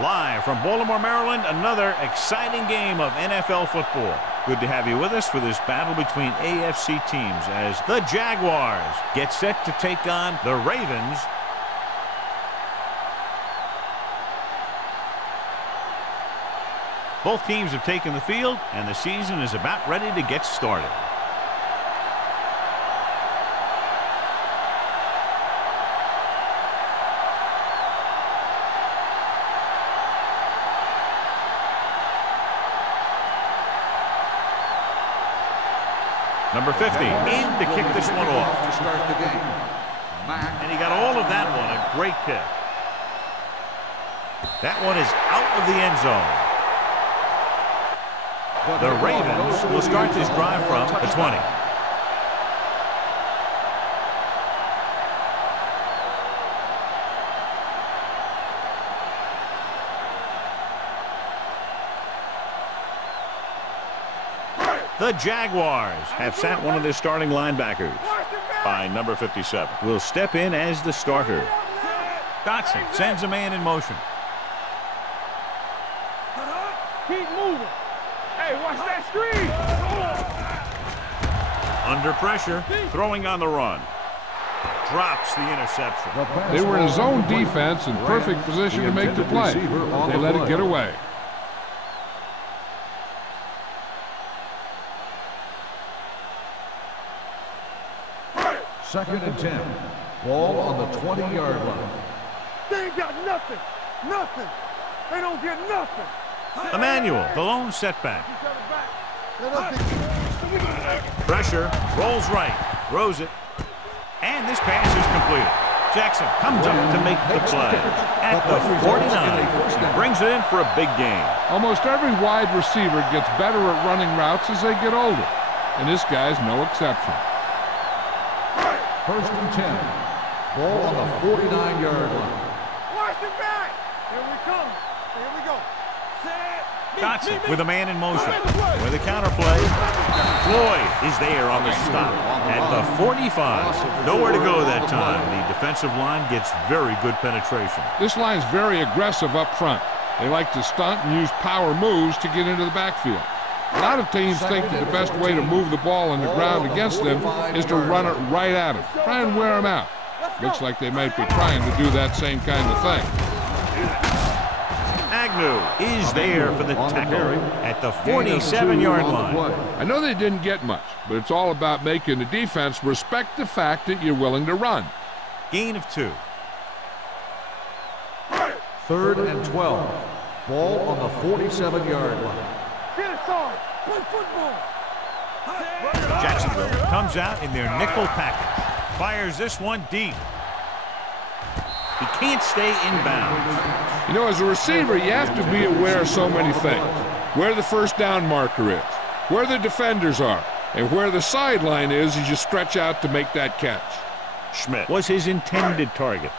Live from Baltimore, Maryland, another exciting game of NFL football. Good to have you with us for this battle between AFC teams as the Jaguars get set to take on the Ravens. Both teams have taken the field, and the season is about ready to get started. Number 50 in to kick this one off. To start the game. And he got all of that one. A great kick. That one is out of the end zone. The Ravens will start this drive from the 20. The Jaguars have sat one of their starting linebackers by number 57. Will step in as the starter. Dotson sends a man in motion. Keep moving. Hey, watch that screen. Under pressure, throwing on the run. Drops the interception. They were in a zone defense in perfect position to make the play. They let it get away. Second and 10. Ball on the 20-yard line. They ain't got nothing. Nothing. They don't get nothing. Emmanuel, the lone setback. Pressure, rolls right, throws it, and this pass is completed. Jackson comes up to make the play at the 49. Brings it in for a big gain. Almost every wide receiver gets better at running routes as they get older, and this guy's no exception. First and 10. Ball on the 49-yard line. Watch it back. Here we come. Here we go. Dotson with a man in motion. With a counterplay. Floyd is there on the stop at the 45. Nowhere to go that time. The defensive line gets very good penetration. This line's very aggressive up front. They like to stunt and use power moves to get into the backfield. A lot of teams think that the best way to move the ball on the ground against them is to run it right at them. Try and wear them out. Looks like they might be trying to do that same kind of thing. Agnew is there for the tackle at the 47-yard line. I know they didn't get much, but it's all about making the defense respect the fact that you're willing to run. Gain of 2. Third and 12. Ball on the 47-yard line. Get it on. Play football. Jacksonville comes out in their nickel package. Fires this one deep. He can't stay in bounds. You know, as a receiver, you have to be aware of so many things. Where the first down marker is, where the defenders are, and where the sideline is as you stretch out to make that catch. Schmidt was his intended target.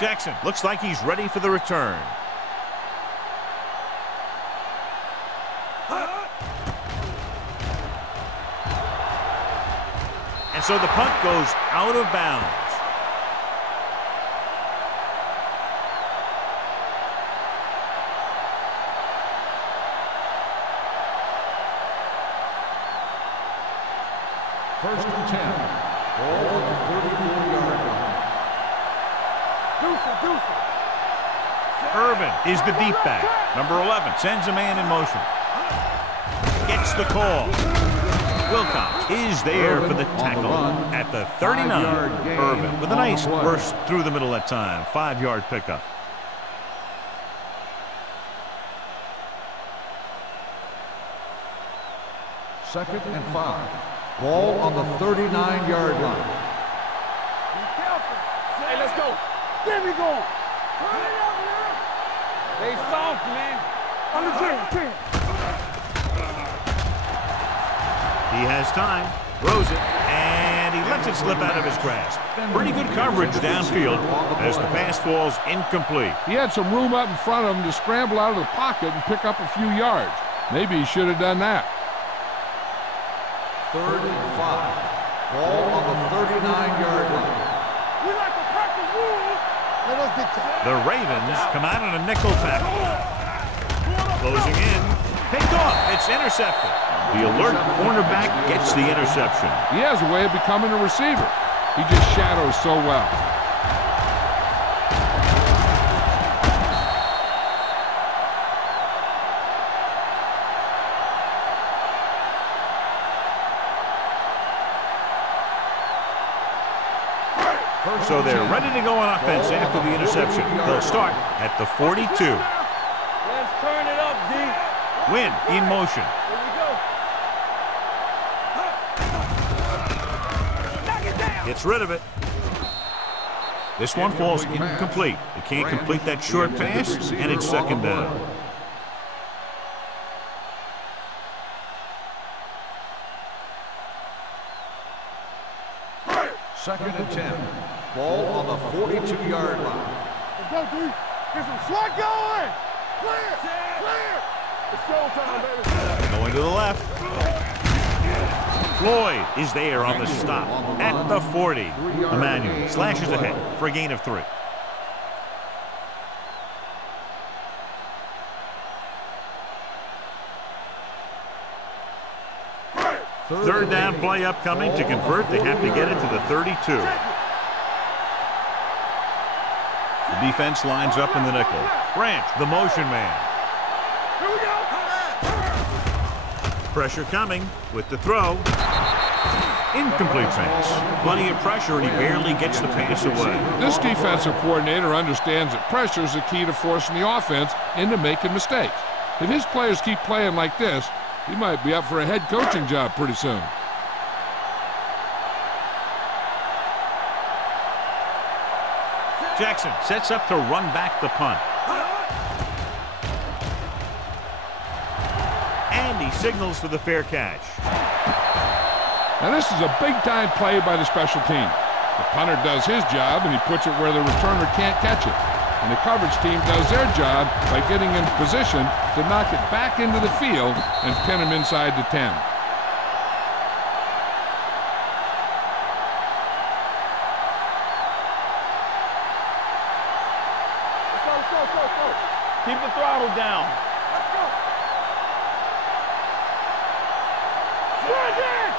Jackson looks like he's ready for the return. And so the punt goes out of bounds. First and 10. Ball on the 34-yard line. Irvin is the deep back. Number 11 sends a man in motion. Gets the call. Wilcox is there for the tackle at the 39. Irvin with a nice burst through the middle that time. 5-yard pickup. Second and 5. Ball on the 39-yard line. Hey, let's go. There we go. They soft, man. On the 10. He has time, throws it, and he lets it slip out of his grasp. Pretty good coverage downfield as the pass falls incomplete. He had some room up in front of him to scramble out of the pocket and pick up a few yards. Maybe he should have done that. Third and 5. Ball on the 39-yard line. The Ravens come out in a nickel tackle. Closing in. Picked off. It's intercepted. The alert cornerback gets the interception. He has a way of becoming a receiver. He just shadows so well. So they're ready to go on offense after the interception. They'll start at the 42. Let's turn it up, D. Win in motion. Here we go. Knock it down. Gets rid of it. This one falls incomplete. They can't complete that short pass, and it's second down. Second and 10. Ball on the 42-yard line. Let's go, D. Get some swat going. Clear. Clear. It's showtime, baby. Going to the left. Floyd is there on the stop at the 40. Emmanuel slashes ahead for a gain of 3. Third down play upcoming. To convert, they have to get it to the 32. The defense lines up in the nickel. Branch, the motion man. Here we go. Pressure coming with the throw. Incomplete pass. Plenty of pressure, and he barely gets the pass away. This defensive coordinator understands that pressure is the key to forcing the offense into making mistakes. If his players keep playing like this, he might be up for a head coaching job pretty soon. Jackson sets up to run back the punt. And he signals for the fair catch. Now this is a big-time play by the special team. The punter does his job, and he puts it where the returner can't catch it. And the coverage team does their job by getting in position to knock it back into the field and pin him inside the 10. Let's go. Keep the throttle down. Let's go. Swing it!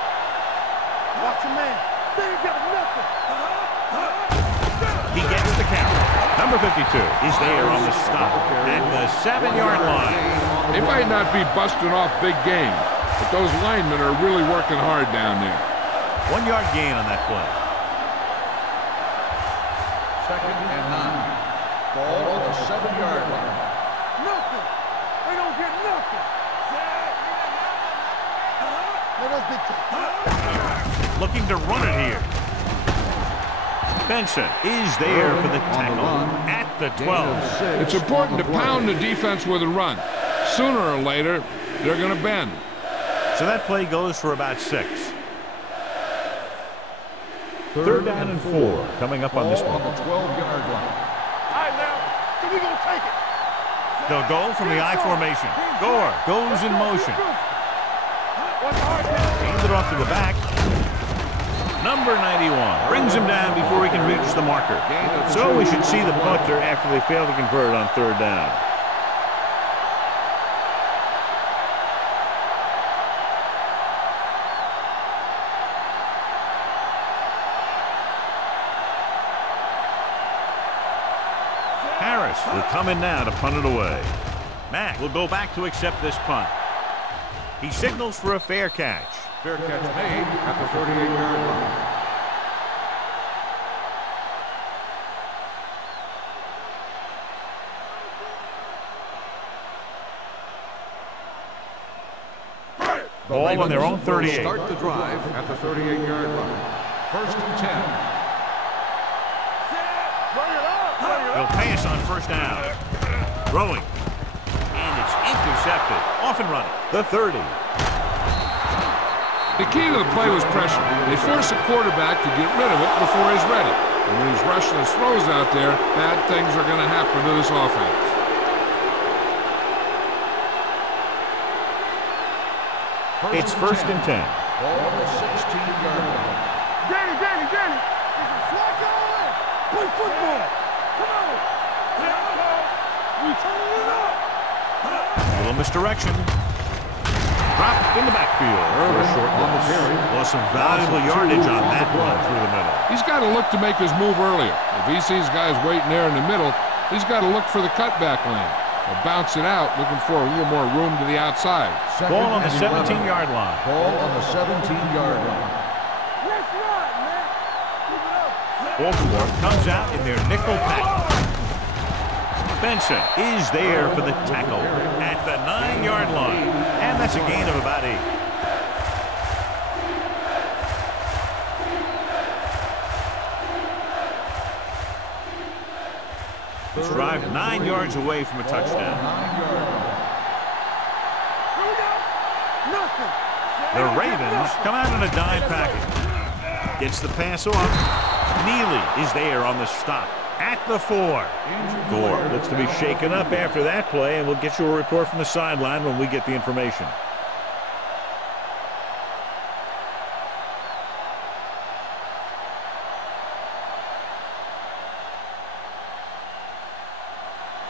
Watch your man. They ain't got nothing. He gets the count. Number 52 is there on the stop at the 7-yard line. They might not be busting off big game, but those linemen are really working hard down there. 1-yard gain on that play. Second and 9. Ball on the 7-yard line. Nothing. They don't get nothing. Let us get Looking to run it here. Benson is there for the tackle at the 12. It's important to pound the defense with a run. Sooner or later, they're going to bend. So that play goes for about 6. Third down and 4 coming up on this one. On the 12-yard line. All right, now. So we gonna take it. They'll go from the I formation. Gore goes in motion. Hands it off to the back. Number 91 brings him down before he can reach the marker. So we should see the punter after they fail to convert on third down. Harris will come in now to punt it away. Mack will go back to accept this punt. He signals for a fair catch. Fair catch made at the 38-yard line. Ball on their own 38. Start the drive at the 38-yard line. First and 10. They'll pass on first down. Throwing. And it's intercepted. Off and running. The 30. The key to the play was pressure. They force the quarterback to get rid of it before he's ready. And when he's rushing his throws out there, bad things are going to happen to this offense. It's first and 10. Ball on the 16-yard line. Danny. This is Flacco. Play football. Come on. No misdirection. Dropped in the backfield. Irvin on the carry. Lost some valuable yardage on that one through the middle. He's got to look to make his move earlier. If he sees guys waiting there in the middle, he's got to look for the cutback lane. Or bounce it out, looking for a little more room to the outside. Ball on the 17-yard line. Ball on the 17-yard line. Let's run, man. Keep it up. Baltimore comes out in their nickel pack. Benson is there for the tackle at the 9-yard line. And that's a gain of about 8. This drive 9 yards away from a touchdown. The Ravens come out in a dime package. Gets the pass off. Neely is there on the stop at the 4. Gore looks to be shaken up after that play, and we'll get you a report from the sideline when we get the information.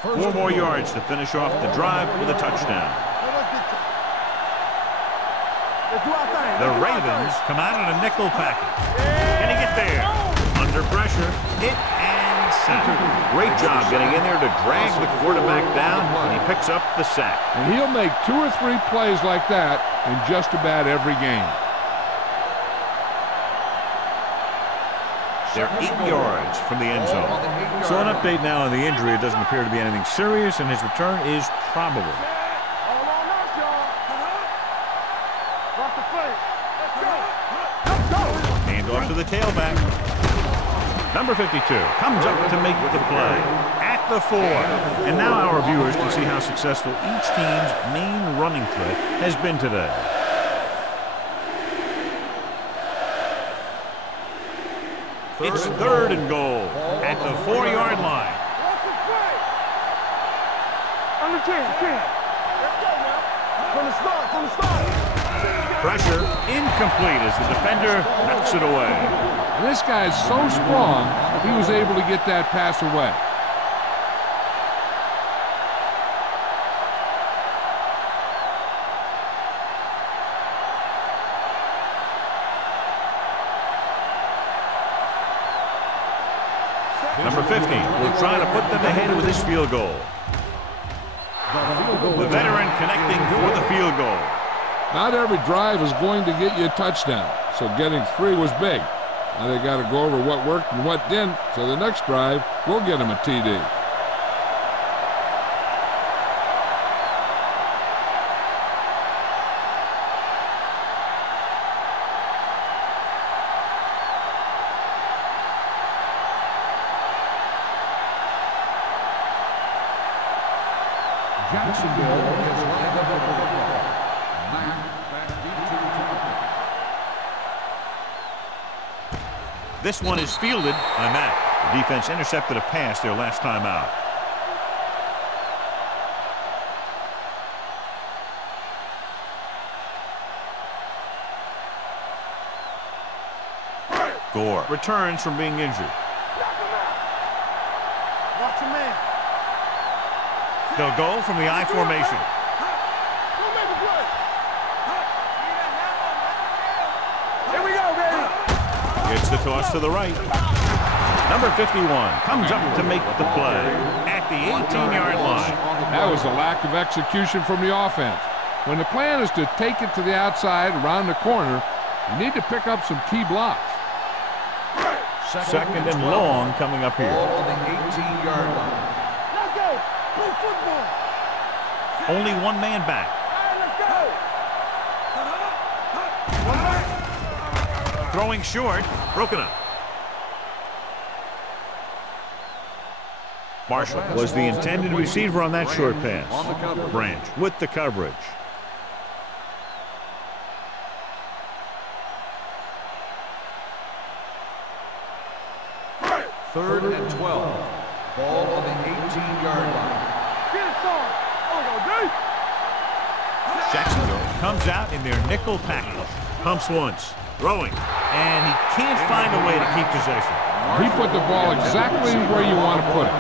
Four more yards to finish off the drive with a touchdown. The Ravens come out in a nickel package. Can he get there? Under pressure, hit and sack. Great job getting in there to drag the quarterback down, and he picks up the sack. And he'll make 2 or 3 plays like that in just about every game. They're 8 yards from the end zone. So an update now on the injury. It doesn't appear to be anything serious, and his return is probable. Hand off to the tailback. Number 52 comes up to make the play at the 4. And now our viewers can see how successful each team's main running threat has been today. It's 3rd and goal at the 4-yard line. On the 10. Let's go now. From the start. Pressure incomplete as the defender knocks it away. And this guy's so strong, he was able to get that pass away. Number 50 will try to put them ahead with this field goal. The veteran connecting for the field goal. Not every drive is going to get you a touchdown, so getting 3 was big. Now they got to go over what worked and what didn't, so the next drive will get them a TD. Jacksonville is lined up at the football. This one is fielded by Mack. The defense intercepted a pass their last time out. Gore returns from being injured. Watch him, man. They'll go from the I formation. Go make a play. Here we go, baby. It's the toss to the right. Number 51 comes up to make the play at the 18-yard line. That was a lack of execution from the offense. When the plan is to take it to the outside, around the corner, you need to pick up some key blocks. Second and long coming up here. Ball on the 18-yard line. Let's go. Play football. Only one man back. All right, let's go. Throwing short, broken up. Marshall was the intended receiver on that short pass. Branch with the coverage. Third and 12. Ball on the 18-yard line. Get it, son. Oh, Jacksonville comes out in their nickel package. Pumps once, throwing, and he can't find a way to keep possession. He put the ball exactly where you want to put it.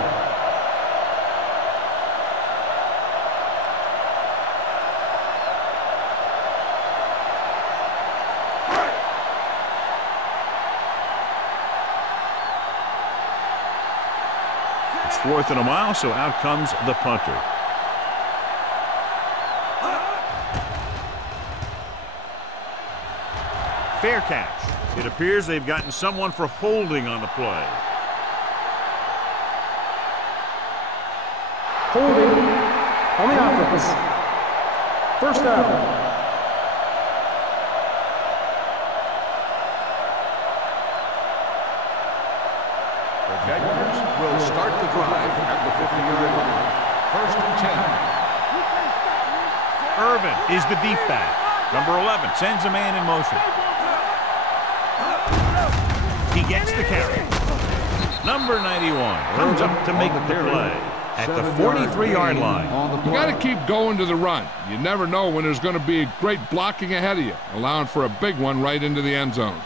4th and a mile, so out comes the punter. Fair catch. It appears they've gotten someone for holding on the play. Holding on the offense. First down. The Jaguars will start the drive at the 50-yard line. First and 10. Irvin is the deep back. Number 11 sends a man in motion. He gets the carry. Number 91 comes up to make the play at the 43-yard line. You got to keep going to the run. You never know when there's going to be great blocking ahead of you, allowing for a big one right into the end zone.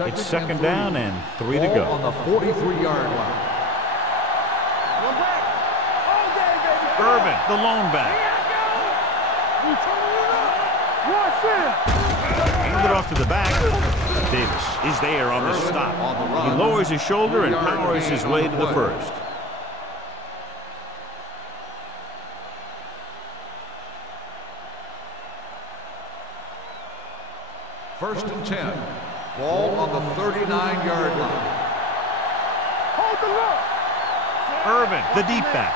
It's second down and 3 to go. On the 43-yard line. Irvin, the lone back. Hand it off to the back. Davis is there on the stop. He lowers his shoulder and powers his way to the first. First and 10. Ball on the 39-yard line. Hold the look. Irvin, the deep back.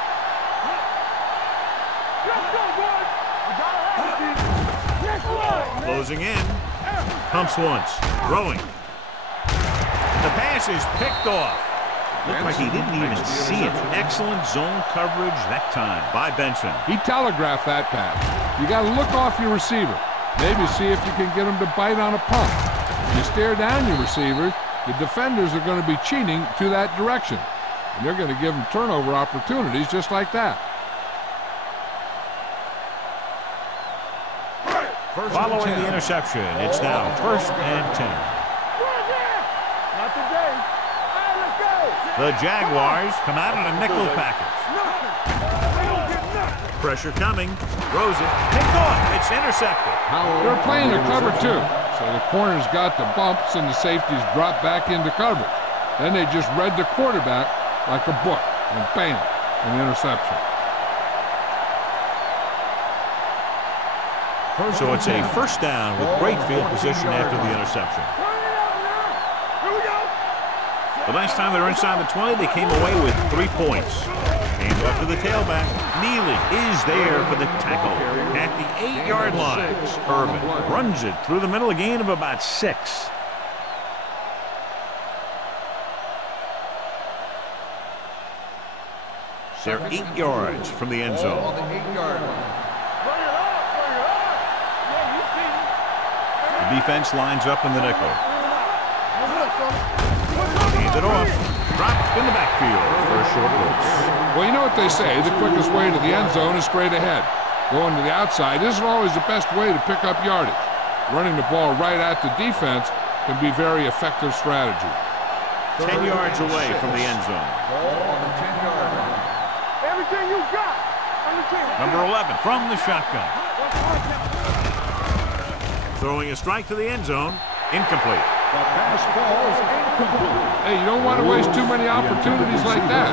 Let's go, boys. We gotta have it. Next one. Closing in. Pumps once. Throwing. The pass is picked off. Looked like he didn't even see it. Excellent zone coverage that time by Benson. He telegraphed that pass. You got to look off your receiver. Maybe see if you can get him to bite on a pump. If you stare down your receivers, the defenders are going to be cheating to that direction. And they're going to give them turnover opportunities just like that. Following the interception, it's now first and 10. Not today. All right, let's go. The Jaguars come out in a nickel package. They don't get nothing. Pressure coming. Throws it. Picked off. It's intercepted. They're playing a cover two. So the corners got the bumps and the safeties dropped back into coverage. Then they just read the quarterback like a book. And bam, an interception. So it's a first down with great field position after the interception. Here we go. The last time they were inside the 20, they came away with 3 points. Hand off to the tailback. Neely is there for the tackle at the 8-yard line. Irvin runs it through the middle, a gain of about 6. They're 8 yards from the end zone. On the 8-yard line. The defense lines up in the nickel. Hands it off. Dropped in the backfield for a short loss. Well, you know what they say, the quickest way to the end zone is straight ahead. Going to the outside isn't always the best way to pick up yardage. Running the ball right at the defense can be very effective strategy. 10 yards away from the end zone. Ball on the 10-yard line. Everything you got. Number 11 from the shotgun. Throwing a strike to the end zone. Incomplete. The pass falls incomplete. Hey, you don't want to waste too many opportunities like that.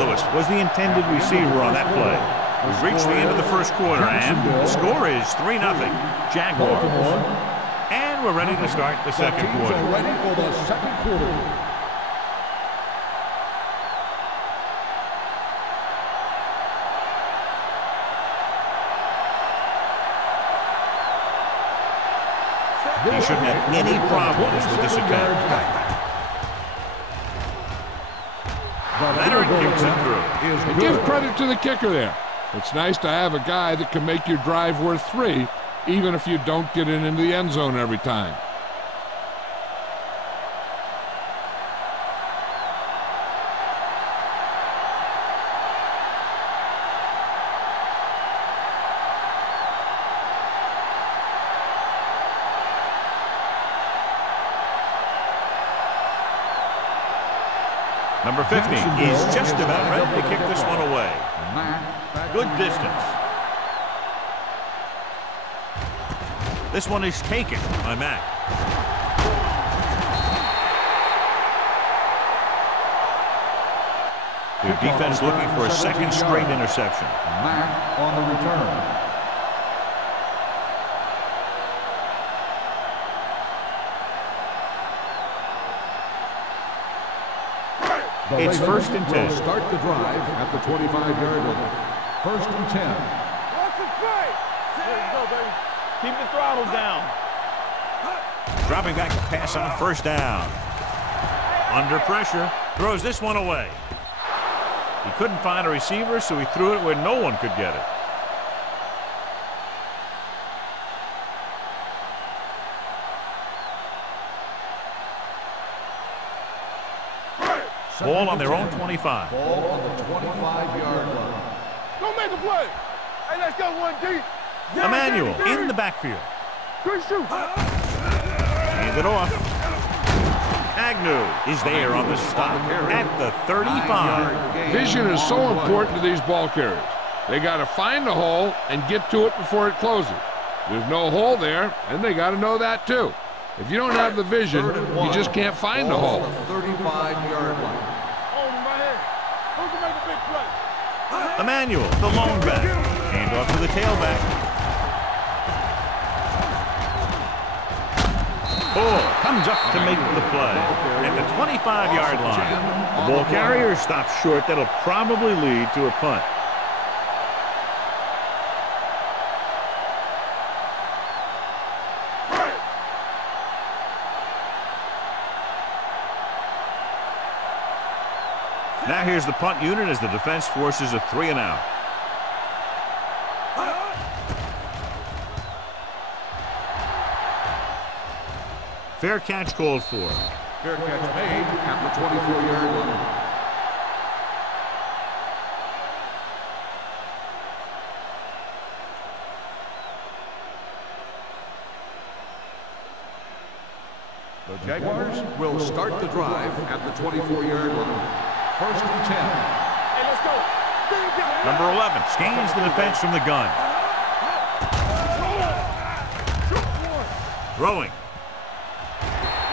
Lewis was the intended receiver on that play. We've reached the end of the first quarter, and the score is 3-0 Jaguars. And we're ready to start the second quarter. Teams are ready for the second quarter. He shouldn't have any problems with this attempt. Leonard kicks it through. Give credit to the kicker there. It's nice to have a guy that can make your drive worth 3, even if you don't get it into the end zone every time. Number 50 is just about ready to kick this one away. Good distance. This one is taken by Mack. The defense looking for a second straight interception. Mack on the return. It's 1st and 10. Start the drive at the 25-yard line. 1st and 10. Watch the play. There you go, baby. Keep the throttle down. Dropping back to pass on 1st down. Under pressure. Throws this one away. He couldn't find a receiver, so he threw it where no one could get it. Ball on their own 25. Ball on the 25-yard line. Don't make a play. Hey, let's go 1D. Emmanuel in the backfield. Good shoot. Hand it off. Agnew is there on the stop at the 35. Vision is so important to these ball carriers. They got to find the hole and get to it before it closes. There's no hole there, and they got to know that too. If you don't have the vision, you just can't find the hole. 35-yard line. Who can make a big play? Emmanuel, the lone back. Hand off to the tailback. Ball comes up to make the play at the 25-yard line. The ball carrier stops short. That'll probably lead to a punt. Now here's the punt unit as the defense forces a 3 and out. Fair catch called for. Fair catch made at the 24-yard line. The Jaguars will start the drive at the 24-yard line. 1st and 10. Hey, let's go. Number 11 scans the defense from the gun. Throwing.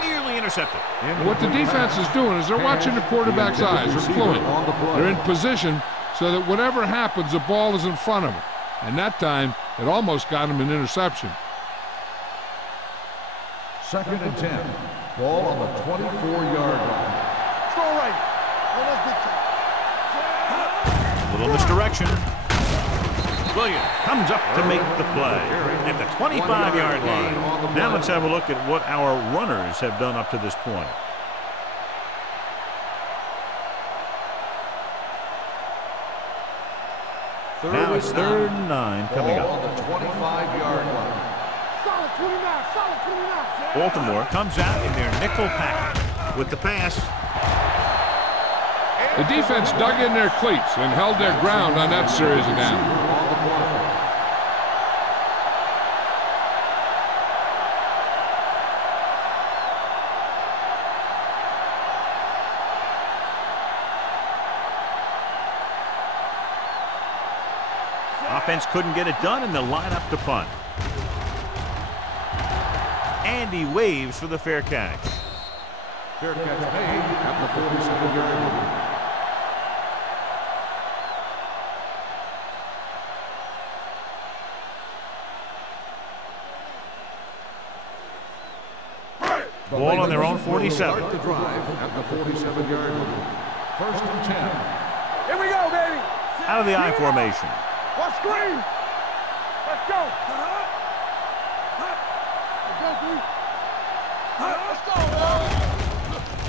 Nearly intercepted. What the defense is doing is they're watching the quarterback's eyes. They're fluent. They're in position so that whatever happens, the ball is in front of them. And that time, it almost got him an interception. 2nd and 10. Ball on the 24-yard line. Throw right. Little misdirection. Williams comes up to make the play at the 25-yard line. Now let's have a look at what our runners have done up to this point. Now it's 3rd and 9 coming up. On the 25-yard line. Solid 29. Solid 29. Baltimore comes out in their nickel package with the pass. The defense dug in their cleats and held their ground on that series of downs. Offense couldn't get it done, and they'll line up to punt. Andy waves for the fair catch. Fair catch made at the 47-yard line. Ball on their own 47. Start the drive at the 47-yard line. 1st and 10. Here we go, baby. Out of the I formation. Watch screen. Let's go. Let's go, man.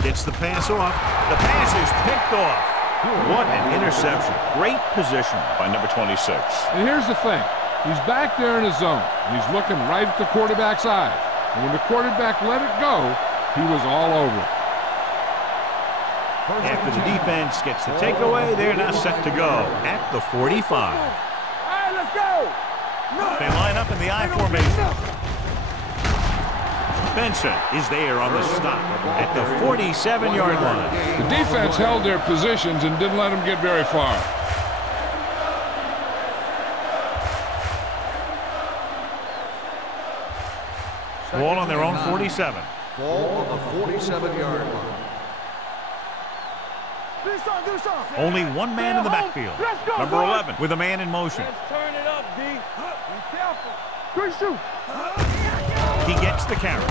Gets the pass off. The pass is picked off. What an interception. Great position by number 26. And here's the thing. He's back there in his zone. He's looking right at the quarterback's eyes. And when the quarterback let it go, he was all over it. After the defense gets the takeaway, they're now set to go at the 45. All right, let's go. They line up in the I formation. Benson is there on the stop at the 47-yard line. The defense held their positions and didn't let them get very far. Ball on their own 47. Ball on the 47-yard line. Only one man in the backfield. Number 11 with a man in motion. Let's turn it up, D. Be careful. Good shoot. He gets the carry.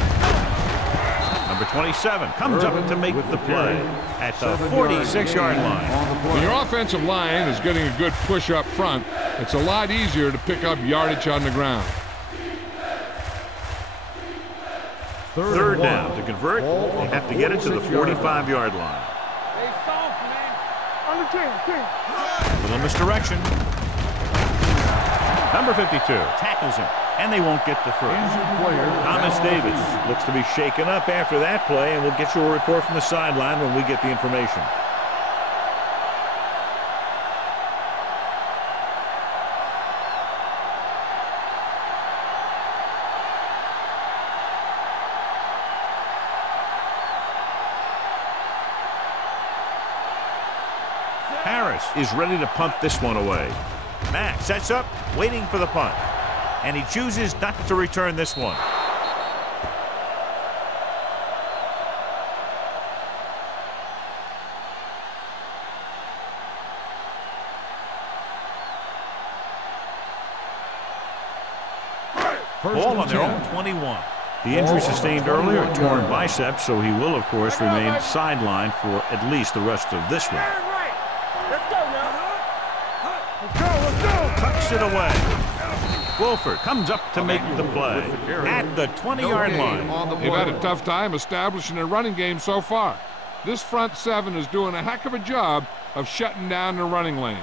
Number 27 comes up to make the play at the 46-yard line. When your offensive line is getting a good push up front, it's a lot easier to pick up yardage on the ground. Third down. To convert, they have to get it to the 45-yard line. Hey, soft, man. On the 10. Little misdirection. Number 52 tackles him, and they won't get the first. Thomas Davis looks to be shaken up after that play, and we'll get you a report from the sideline when we get the information. Harris is ready to punt this one away. Mack sets up, waiting for the punt. And he chooses not to return this one. Ball on their own 21. The injury sustained earlier, a torn bicep, so he will, of course, remain sidelined for at least the rest of this one. Tucks it away. Wolford comes up to make the play at the 20-yard line. They've had a tough time establishing a running game so far. This front seven is doing a heck of a job of shutting down the running lanes.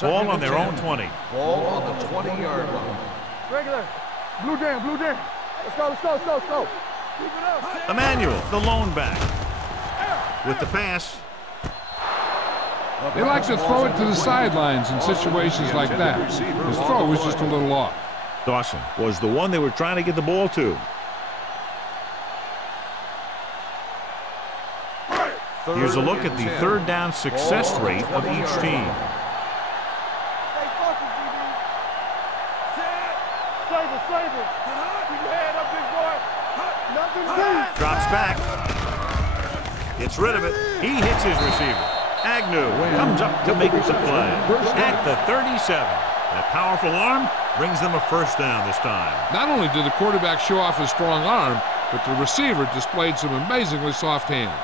Ball on their own 20. Ball on the 20-yard line. Regular. Blue jam, blue jam. Let's go, let's go, let's go, let's go. Keep it up. Emmanuel, the lone back. With the pass. They like to throw it to the sidelines in situations like that. His throw was just a little off. Dawson was the one they were trying to get the ball to. Here's a look at the third down success rate of each team. Stay focused, DB. Set. Saber, saber. Keep your head up, big boy. Nothing deep. Drops back. Gets rid of it. He hits his receiver. Agnew comes up to make the play at the 37. That powerful arm brings them a first down this time. Not only did the quarterback show off his strong arm, but the receiver displayed some amazingly soft hands.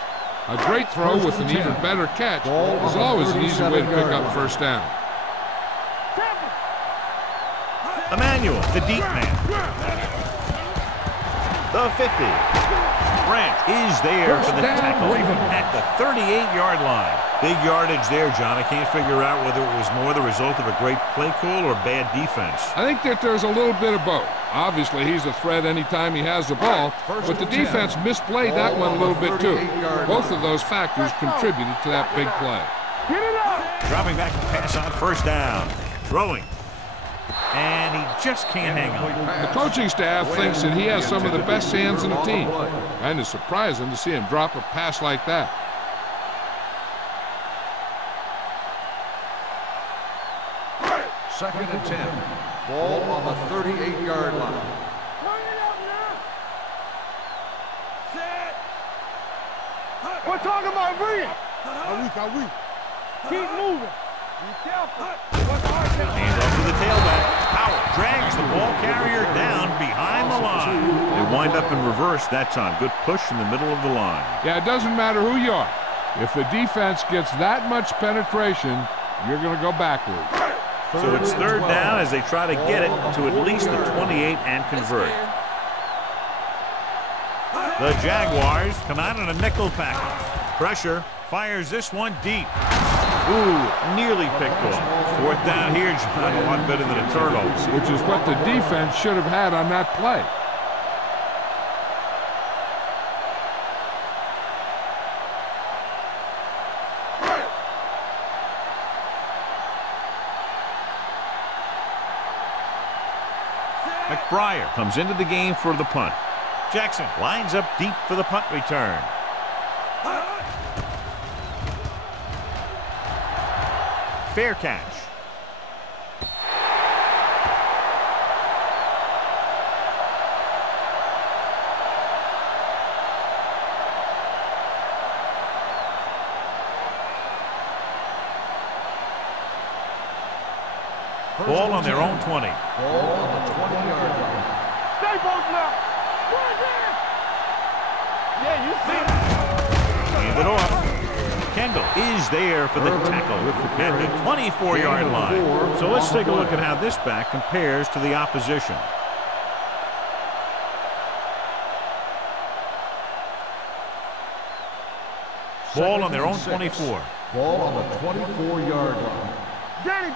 A great throw with an even better catch is always an easy way to pick up first down. Emmanuel, the deep man. The 50. Branch is there for the tackle at the 38-yard line. Big yardage there, John. I can't figure out whether it was more the result of a great play call or bad defense. I think that there's a little bit of both. Obviously, he's a threat anytime he has the ball, but the defense misplayed that one a little bit too. Both of those factors contributed to that big play. Get it up. Dropping back to pass on first down. Throwing. And he just can't hang on. The coaching staff thinks that he has some of the best hands in the team, and it's surprising to see him drop a pass like that. Second and 10. Ball on the 38-yard line. Turn it up now. Set. We're talking about bringing. Are we? Keep moving. Be careful. Hands off to the tailback. Howard drags the ball carrier down behind the line. They wind up in reverse that time. Good push in the middle of the line. Yeah, it doesn't matter who you are. If the defense gets that much penetration, you're going to go backwards. So it's third down as they try to get it to at least the 28 and convert. The Jaguars come out in a nickel package. Pressure, fires this one deep. Ooh, nearly picked off. Fourth down here, John, a lot better than a turnover. Which is what the defense should have had on that play. McBriar comes into the game for the punt. Jackson lines up deep for the punt return. Fair catch. Ball on their own 20. Ball on the 20-yard line. Stay both now. Yeah, you see it. Hand it off. Kendall is there for the tackle at the 24-yard line. So let's take a look at how this back compares to the opposition. Ball on their own 24. Ball on the 24-yard line. Danny.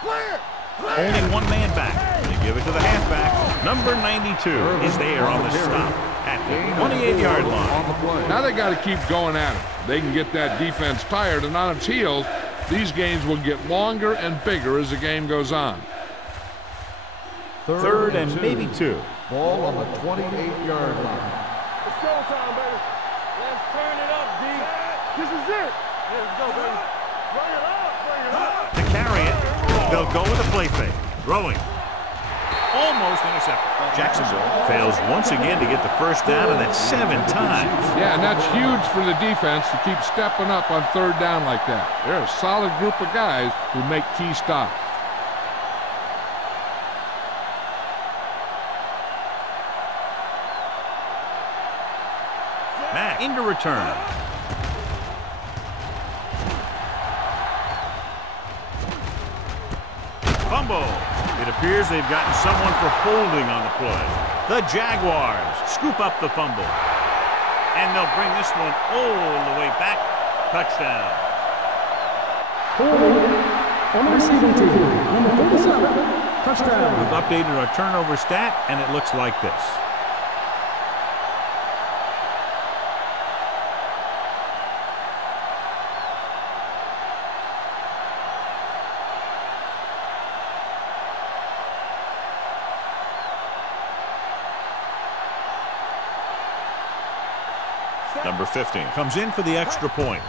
Clear. Only one man back. They give it to the halfback. Number 92 is there on the stop at the 28-yard line. Now they got to keep going at it. They can get that defense tired and on its heels. These games will get longer and bigger as the game goes on. Third and maybe 2. Ball on the 28-yard line. It's showtime, baby. Let's turn it up, D. This is it. Let's go, baby. Bring it up. To carry it, they'll go with a play fake. Throwing. Almost intercepted. Jacksonville fails once again to get the first down, and that's 7 times. Yeah, and that's huge for the defense to keep stepping up on third down like that. They're a solid group of guys who make key stops. Mack into return. Fumble. It appears they've gotten someone for holding on the play. The Jaguars scoop up the fumble. And they'll bring this one all the way back. Touchdown. Holding on the receiving team. Number 37. Touchdown. We've updated our turnover stat, and it looks like this. Number 15 comes in for the extra point.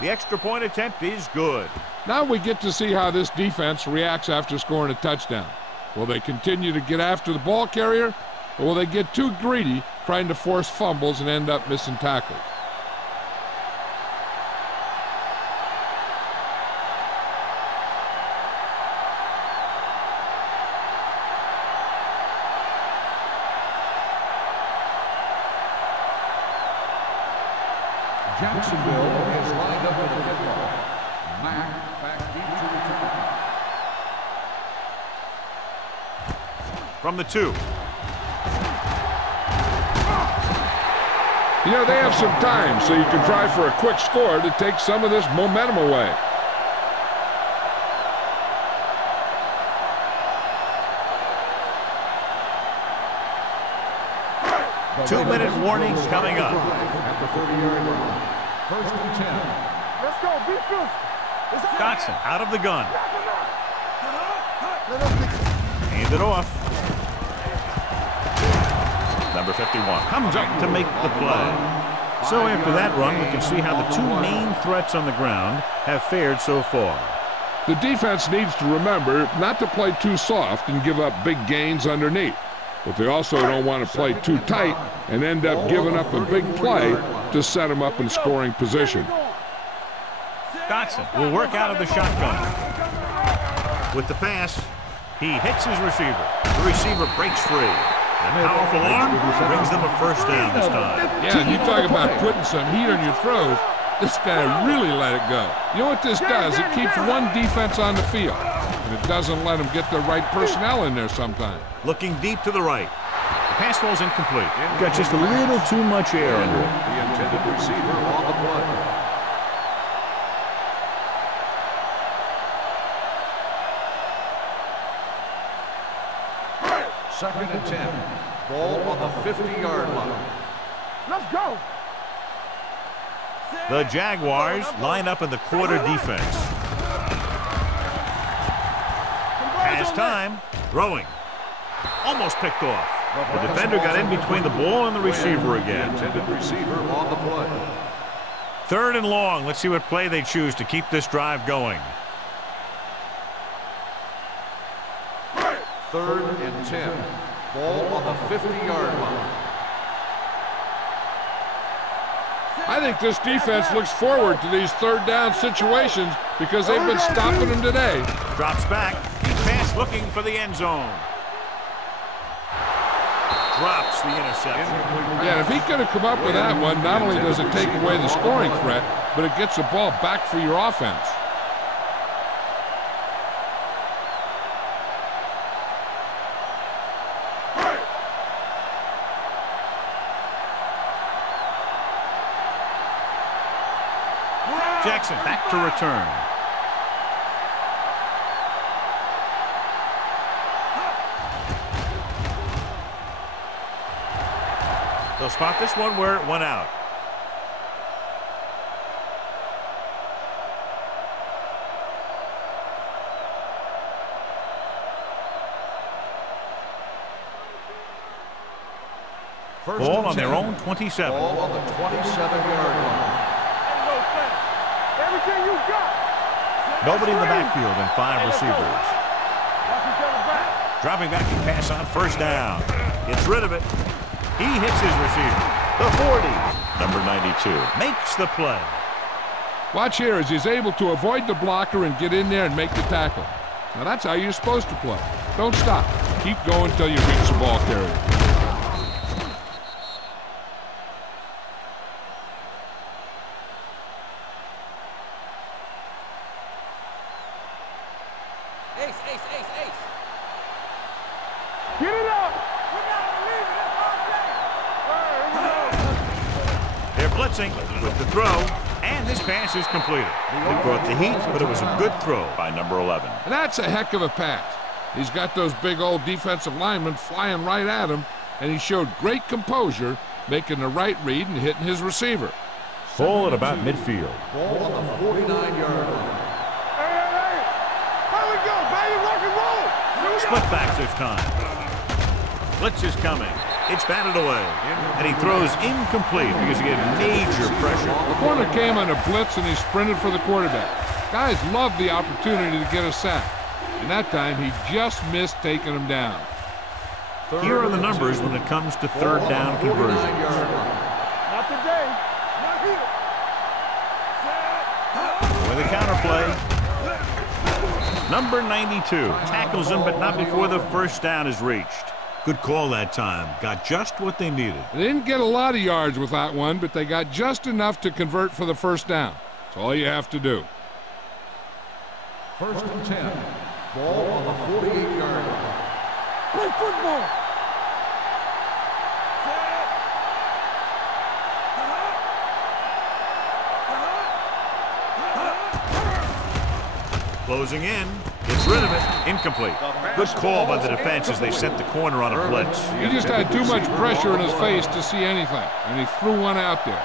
The extra point attempt is good. Now we get to see how this defense reacts after scoring a touchdown. Will they continue to get after the ball carrier, or will they get too greedy trying to force fumbles and end up missing tackles? Jacksonville is lined up with the kickoff. Mack back deep to return. From the 2. You know, they have some time, so you can try for a quick score to take some of this momentum away. Two-minute warnings coming up. At the 30-yard line. First and 10. Let's go. Be good. Dotson out of the gun. Hand it off. Number 51 comes up to make the play. So after that run, we can see how the two main threats on the ground have fared so far. The defense needs to remember not to play too soft and give up big gains underneath. But they also don't want to play too tight and end up giving up a big play to set them up in scoring position. Dotson will work out of the shotgun. With the pass, he hits his receiver. The receiver breaks free. A powerful arm brings them a first down this time. Yeah, you talk about putting some heat on your throws. This guy really let it go. You know what this does? It keeps one defense on the field, and it doesn't let them get the right personnel in there sometimes. Looking deep to the right. The pass ball's incomplete. Got just a little too much air under it. The intended receiver on the play. Second and 10. Ball on the 50-yard line. Let's go. The Jaguars line up in the quarter defense. Pass time. Throwing. Almost picked off. The defender got in between the ball and the receiver again. The intended receiver on the play. Third and long. Let's see what play they choose to keep this drive going. Third and 10. Ball on the 50-yard line. I think this defense looks forward to these third down situations because they've been stopping them today. Drops back. Deep pass looking for the end zone. Drops the interception. Yeah, if he could have come up with that one, not only does it take away the scoring threat, but it gets the ball back for your offense. Jackson back to return. They'll spot this one where it went out. Ball on their own 27. Ball on the 27-yard line. Everything you got. Nobody in the backfield and 5 receivers. Dropping back to pass on first down. Gets rid of it. He hits his receiver. The 40. Number 92 makes the play. Watch here as he's able to avoid the blocker and get in there and make the tackle. Now that's how you're supposed to play. Don't stop. Keep going until you reach the ball carrier. Get it up. They're blitzing with the throw, and this pass is completed. It brought the heat, but it was a good throw by number 11. And that's a heck of a pass. He's got those big old defensive linemen flying right at him, and he showed great composure, making the right read and hitting his receiver. Ball at about midfield. Ball on the 49-yard line. Hey. Here we go, baby. Rock and roll. Split backs this time. Blitz is coming. It's batted away. And he throws incomplete because he gave major pressure. The corner came on a blitz and he sprinted for the quarterback. Guys love the opportunity to get a sack. And that time he just missed taking him down. Here are the numbers when it comes to third down conversions. Not today. Not here. With a counterplay. Number 92 tackles him, but not before the first down is reached. Good call that time. Got just what they needed. They didn't get a lot of yards with that one, but they got just enough to convert for the first down. That's all you have to do. 1st and 10. Ball on the 48-yard line. Play football. Closing in. Gets rid of it. Incomplete. Good call by the defense as they sent the corner on a blitz. He just had too much pressure in his face to see anything, and he threw one out there.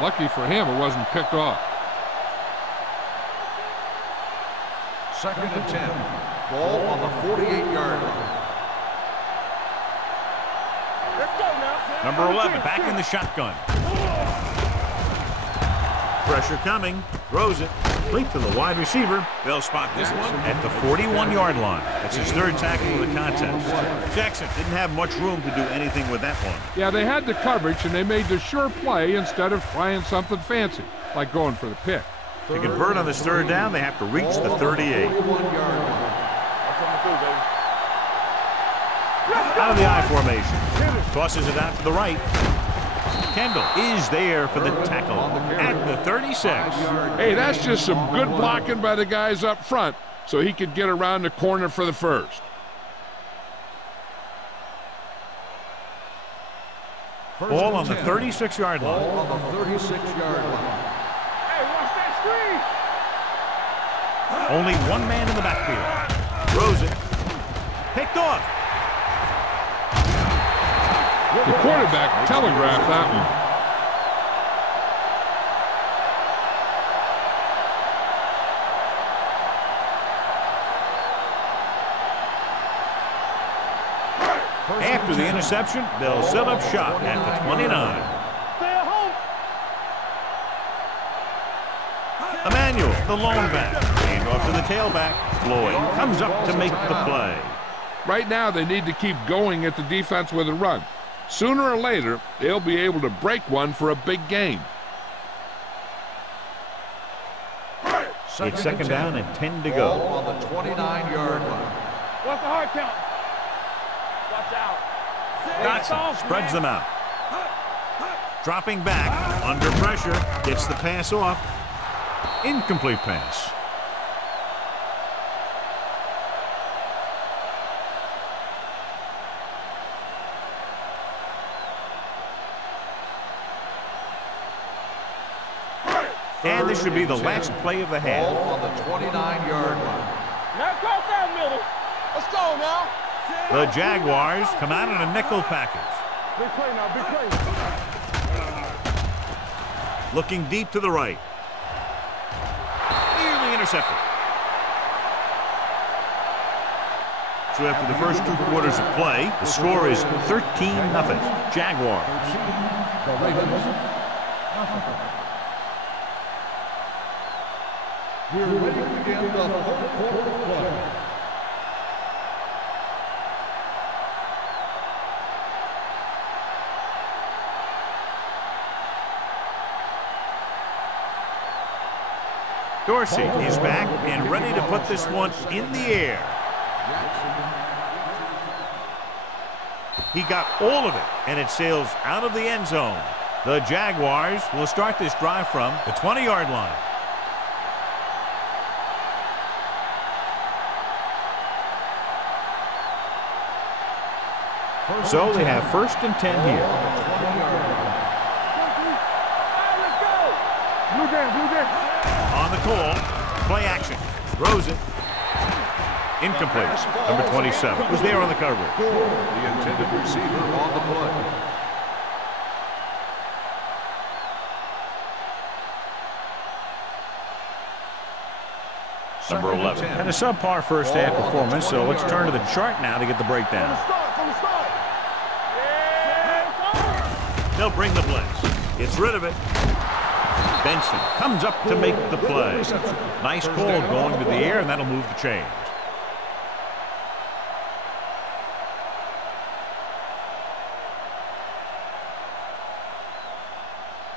Lucky for him, it wasn't picked off. 2nd and 10. Ball on the 48-yard line. Let's go now. Number 11 back in the shotgun. Pressure coming. Throws it. Complete to the wide receiver. They'll spot this one at the 41-yard line. That's his 3rd tackle of the contest. Jackson didn't have much room to do anything with that one. Yeah, they had the coverage, and they made the sure play instead of trying something fancy, like going for the pick. To convert on this 3rd down, they have to reach the 38. Out of the I formation. Tosses it out to the right. Kendall is there for the tackle at the 36. Hey, that's just some good blocking by the guys up front so he could get around the corner for the first. Ball on the 36-yard line. Ball on the 36-yard line. Hey, watch that screen. Only one man in the backfield. Throws it. Picked off. The quarterback telegraphed that one. After the interception, they'll set up shop at the 29. Stay at home. Emmanuel, the lone back. Hand off to the tailback. Floyd comes up to make the play. Right now, they need to keep going at the defense with a run. Sooner or later, they'll be able to break one for a big gain. It's second down and 10 to Ball go. on the 29-yard line. What's the hard count? Watch out. Dotson spreads them out. Dropping back, under pressure, gets the pass off. Incomplete pass. And this should be the last play of the half. Ball on the 29-yard line. Now cross that middle. Let's go now. The Jaguars come out in a nickel package. Big play now, big play. Looking deep to the right. Nearly intercepted. So after the first 2 quarters of play, the score is 13-0. Jaguars. The Ravens. We're ready to begin the fourth quarter of play. Dorsey is back and ready to put this one in the air. He got all of it, and it sails out of the end zone. The Jaguars will start this drive from the 20-yard line. So they have first and 10 here. Let's go. Blue game. On the call, play action. Throws it. Incomplete. Number 27 was there on the coverage. The intended receiver on the play. Number 11. And a subpar first half performance, so let's turn to the chart now to get the breakdown. From the start. They'll bring the blitz. Gets rid of it. Benson comes up to make the play. Nice call going to the air, and that'll move the chains.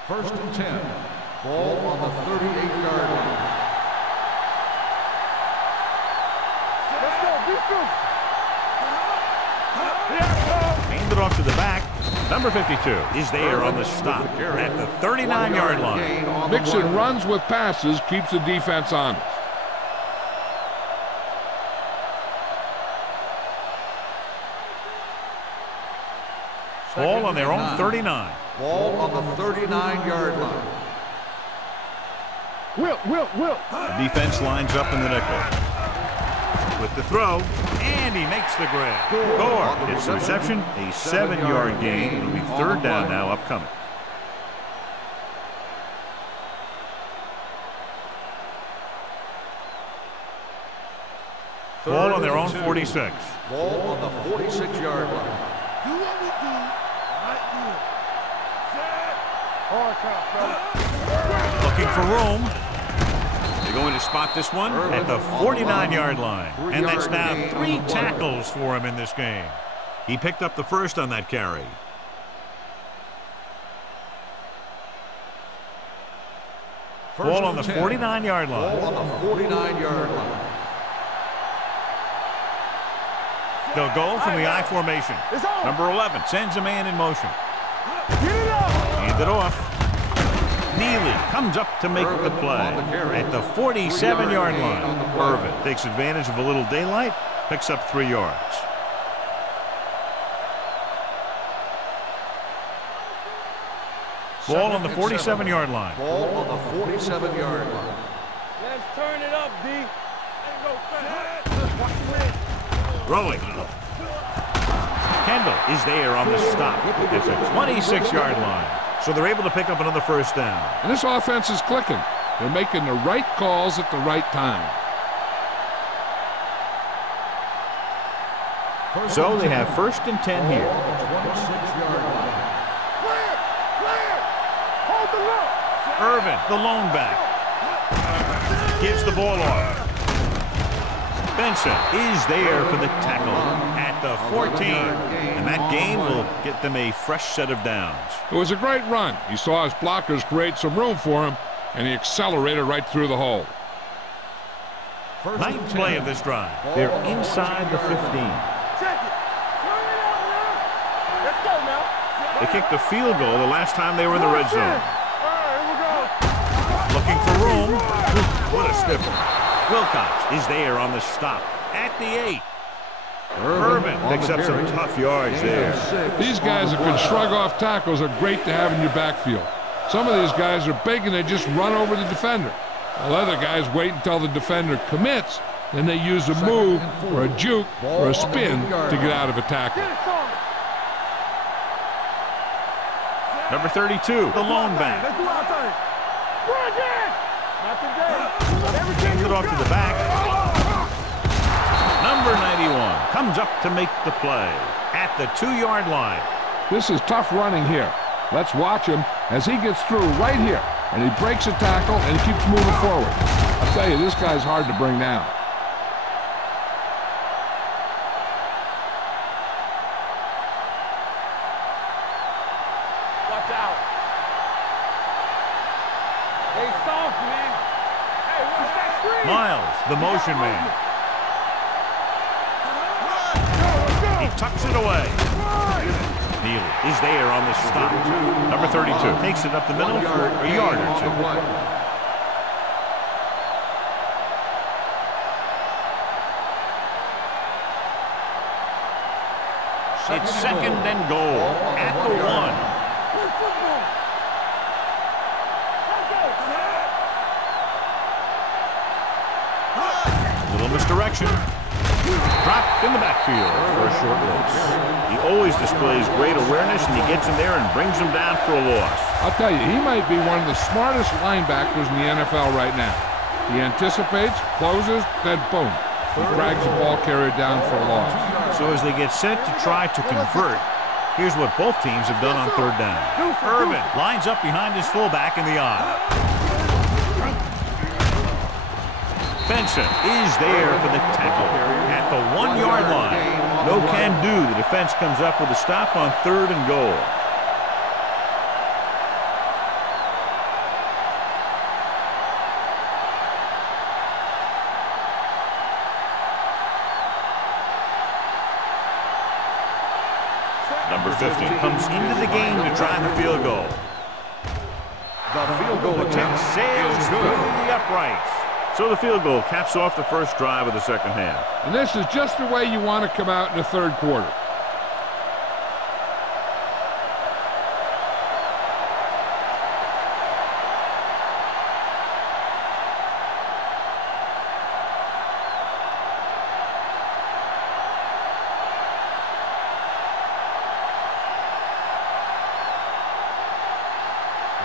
First and 10. Ball on the 38-yard line. Let's go. Defense. Hand it off to the back. Number 52 is there on the stop at the 39-yard line. Mixing runs with passes keeps the defense honest. Ball on their own 39. Ball on the 39-yard line. Will. The defense lines up in the nickel. With the throw, and he makes the grab. Gore gets the reception, a 7-yard gain. It'll be third down now upcoming. Ball on their own 46. Ball on the 46-yard line. Do what we do. Right here. Set. Hard count, fella. Looking for room. They're going to spot this one at the 49-yard line. And that's now 3 tackles for him in this game. He picked up the first on that carry. Ball on the 49-yard line. Ball on the 49-yard line. They'll go from the I formation. Number 11 sends a man in motion. Hand it off. Neely comes up to make the play at the 47-yard line. Irvin takes advantage of a little daylight, picks up 3 yards. Ball on the 47-yard line. Ball on the 47-yard line. Let's turn it up, D. Throwing. Kendall is there on the stop. It's a 26-yard line. So they're able to pick up another first down. And this offense is clicking. They're making the right calls at the right time. So they have first and 10 here. 26-yard line. Clear. Hold the look. Irvin, the lone back, gives the ball off. Benson is there for the tackle at the 14. And that gain will get them a fresh set of downs. It was a great run. He saw his blockers create some room for him, and he accelerated right through the hole. Ninth play of this drive. They're inside the 15. Check it. Let's go now. They kicked the field goal the last time they were in the red zone. All right, here we go. Looking for room. What a stiffer. Wilcox is there on the stop at the 8. Irvin picks up some tough yards there. These guys that can shrug off tackles are great to have in your backfield. Some of these guys are big and they just run over the defender. While other guys wait until the defender commits, then they use a move or a juke or a spin to get out of a tackle. Number 32, the lone back. Let's do our thing. Run again. Not today. Everything Hands it off to the back. Number 91 comes up to make the play at the 2-yard line. This is tough running here. Let's watch him as he gets through right here. And he breaks a tackle and he keeps moving forward. I'll tell you, this guy's hard to bring down. Watch out. Hey, soft, man. Hey, watch that screen. Miles, the motion man. He tucks it away. Neely is there on the stop. Number 32 takes it up the middle for a yard or two. It's second and goal at the 1. Little misdirection. Dropped in the backfield for a short loss. He always displays great awareness, and he gets in there and brings him down for a loss. I'll tell you, he might be one of the smartest linebackers in the NFL right now. He anticipates, closes, then boom. He drags the ball carrier down for a loss. So as they get set to try to convert, here's what both teams have done on third down. Irvin lines up behind his fullback in the eye. Benson is there for the tackle at the 1-yard line. No can do. The defense comes up with a stop on third and goal. Number 50 comes into the game to try the field goal. The field goal attempt Sails through the uprights. So the field goal caps off the first drive of the second half. And this is just the way you want to come out in the third quarter.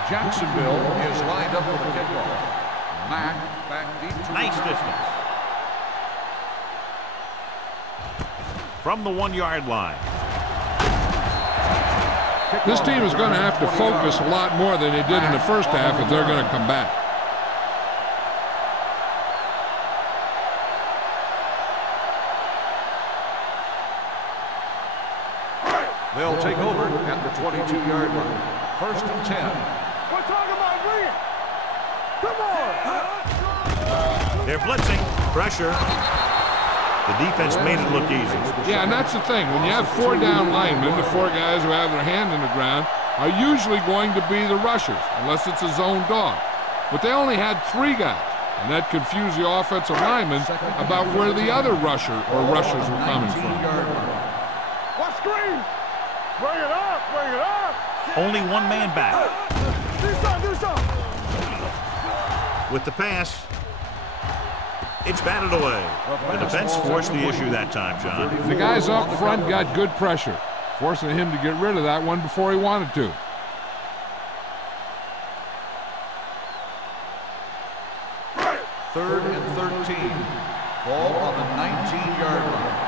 Jacksonville is lined up for the kickoff. Mack back deep to Nice distance. From the 1-yard line. This team is going to have to focus a lot more than they did in the first half if they're going to come back. They'll take over at the 22-yard line. First and 10. We're talking about bring it. Come on. They're blitzing. Pressure. The defense made it look easy. Yeah, and that's the thing. When you have 4 down linemen, the 4 guys who have their hand in the ground are usually going to be the rushers, unless it's a zone dog. But they only had 3 guys, and that confused the offensive linemen about where the other rusher or rushers were coming from. What screen? Bring it up. Bring it up. Only 1 man back. Do something. Do something. With the pass, it's batted away. The defense forced the issue that time, John. The guys up front got good pressure, forcing him to get rid of that one before he wanted to. Third and 13. Ball on the 19-yard line.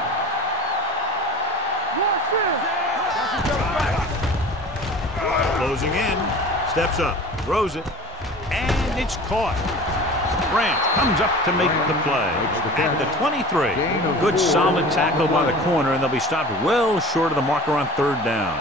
Closing in, steps up, throws it, and it's caught. Branch comes up to make the play at the 23. Good solid tackle by the corner, and they'll be stopped well short of the marker on third down.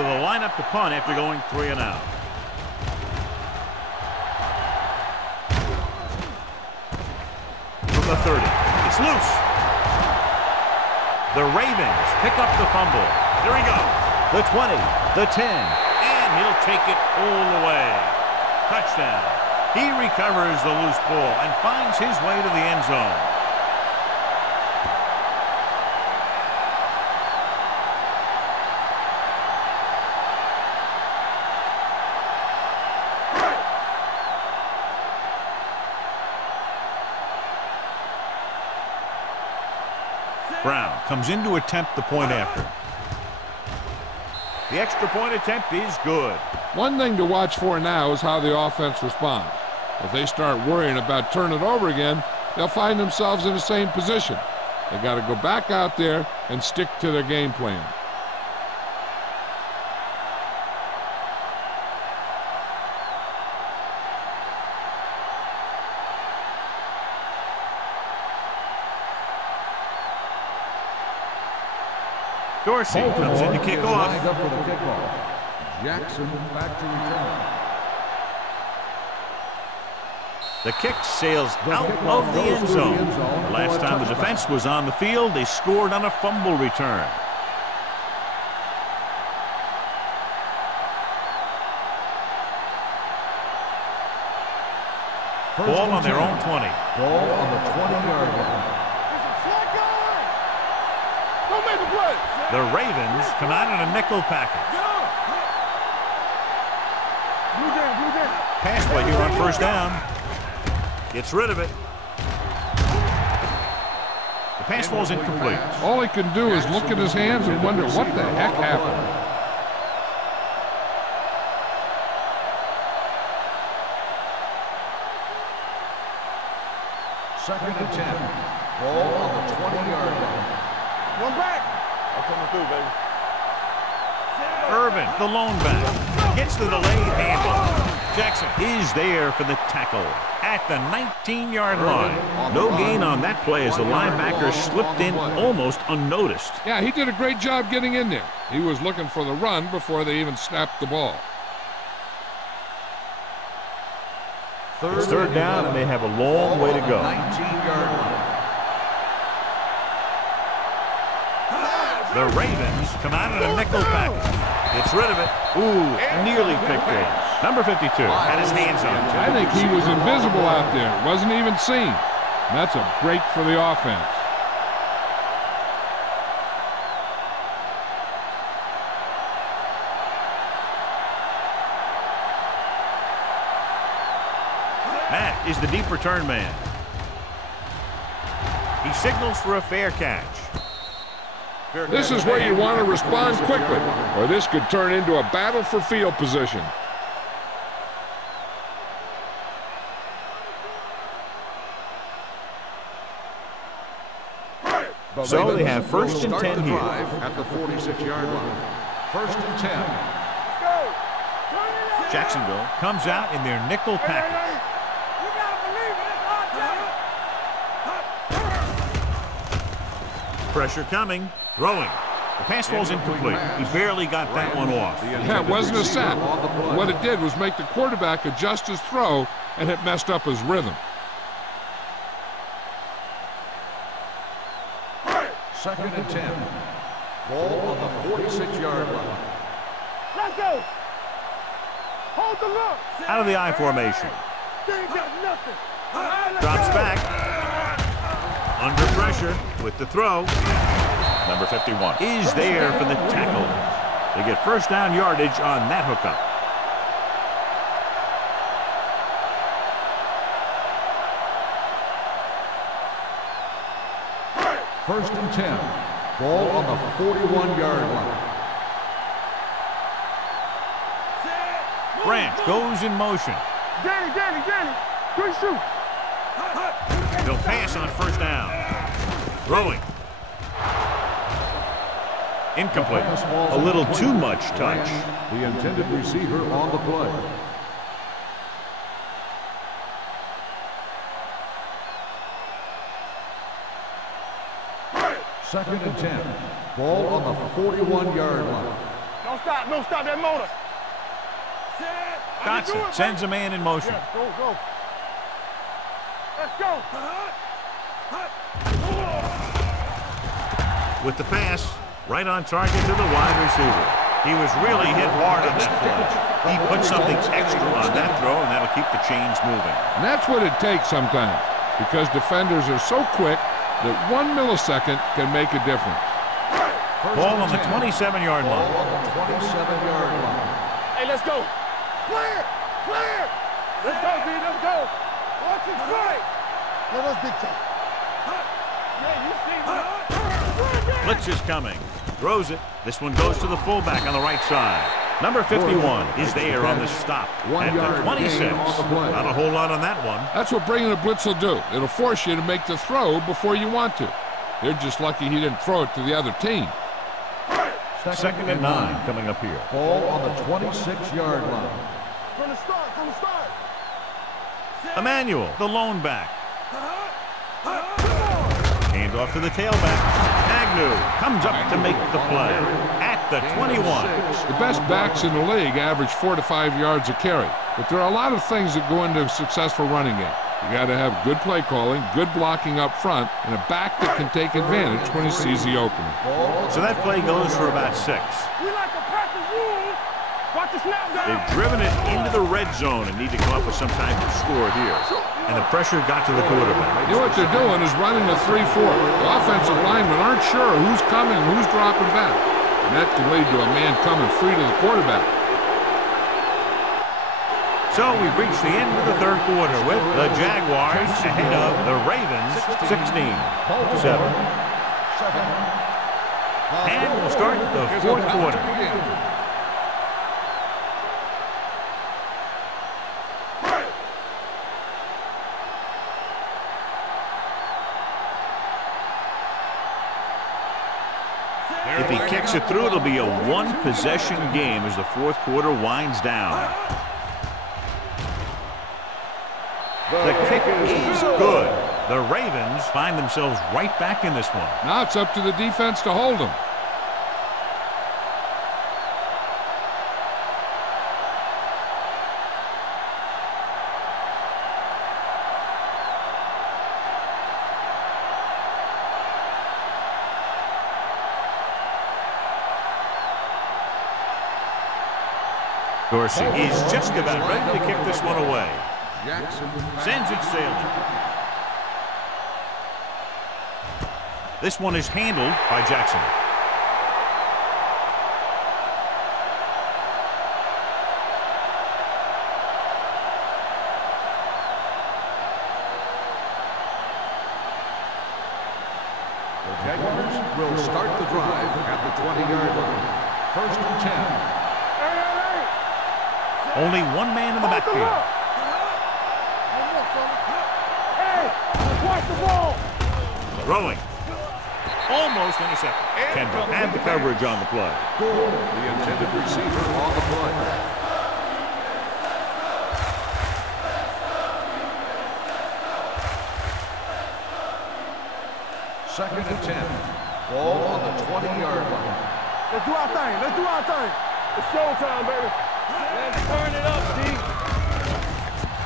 So they'll line up to punt after going 3 and out. From the 30. It's loose. The Ravens pick up the fumble. There he goes. The 20, the 10, and he'll take it all the way. Touchdown. He recovers the loose ball and finds his way to the end zone. Brown comes in to attempt the point after. The extra point attempt is good. One thing to watch for now is how the offense responds. If they start worrying about turning it over again, they'll find themselves in the same position. They got to go back out there and stick to their game plan. Dorsey comes in to kick off. Lined up for the kickoff. Jackson back to return. The kick sails out of the end zone. The last time the defense was on the field, they scored on a fumble return. Ball on their own 20. Ball on the 20-yard line. Don't make a play. The Ravens come out in a nickel package. Blue down. Pass play here on first down. Gets rid of it. The pass falls incomplete. All he can do is look at his hands and wonder what the heck happened. Second and 10. Ball on the 20-yard line. One back. I'm coming through, baby. Irvin, the lone back, gets the delayed handle. Jackson is there for the tackle at the 19-yard line. No gain on that play as the linebacker slipped in almost unnoticed. Yeah, he did a great job getting in there. He was looking for the run before they even snapped the ball. It's third down, and they have a long way to go. 19-yard line. The Ravens come out in a nickel package. Gets rid of it. Ooh, nearly picked off. Number 52 had his hands on it. I think he was invisible out there. Wasn't even seen. And that's a break for the offense. Matt is the deep return man. He signals for a fair catch. This is where you want to respond quickly, or this could turn into a battle for field position. So they have first and 10 here. At the 46-yard line. First and 10. Jacksonville comes out in their nickel package. You gotta believe it. Pressure coming. Throwing. The pass falls incomplete. He barely got that one off. That wasn't a sack. What it did was make the quarterback adjust his throw, and it messed up his rhythm. Second and 10. Ball on the 46-yard line. Let's go. Hold the look. Out of the I formation. They ain't got nothing. Drops back. Under pressure with the throw. Number 51 is there for the tackle. They get first down yardage on that hookup. First and 10. Ball on the 41-yard line. Branch goes in motion. Danny. Quick shoot. He'll pass on first down. Throwing. Incomplete. A little too much touch. The intended receiver on the play. Second and 10. Ball on the 41-yard line. Don't stop. Don't stop that motor. Dotson sends a man in motion. Yeah, go, go. Let's go. With the pass, right on target to the wide receiver. He was really hit hard on that play. He put something extra on that throw, and that'll keep the chains moving. And that's what it takes sometimes, because defenders are so quick that 1 millisecond can make a difference. Ball on the 27-yard line. Ball on the 27-yard line. Hey, let's go. Clear! Clear! Let's go, B. Let's go. Watch it strike. Let us big time. Yeah, you see that? Blitz is coming. Throws it. This one goes to the fullback on the right side. Number 51 is there on the stop at the 26. Not a whole lot on that one. That's what bringing a blitz will do. It'll force you to make the throw before you want to. They're just lucky he didn't throw it to the other team. Second and 9 coming up here. Ball on the 26-yard line. From the start, from the start. Emmanuel, the lone back. Hand off to the tailback. Agnew comes up to make the play at the 21. The best backs in the league average 4 to 5 yards a carry. But there are a lot of things that go into a successful running game. You got to have good play calling, good blocking up front, and a back that can take advantage when he sees the opening. So that play goes for about 6. We like to practice rules. Watch the snap down. They've driven it into the red zone and need to come up with some type of score here. And the pressure got to the quarterback. You know what they're doing is running a 3-4. The offensive linemen aren't sure who's coming and who's dropping back. And that can lead to a man coming free to the quarterback. So we've reached the end of the third quarter with the Jaguars ahead of the Ravens 16-7. And we'll start the fourth quarter. If he kicks it through, it'll be a one-possession game as the fourth quarter winds down. The kick is good. The Ravens find themselves right back in this one. Now it's up to the defense to hold them. Dorsey is just about ready to kick this one away. Sends it sailing. This one is handled by Jackson. The Jaguars will start the drive at the 20-yard line. First and 10. Only one man in the backfield. Watch the ball. Throwing. Almost intercepted. Kendall had the coverage on the play. The intended receiver on the play. Second and 10. Ball on the 20-yard line. Let's do our thing. Let's do our thing. It's showtime, baby. Let's turn it up, D.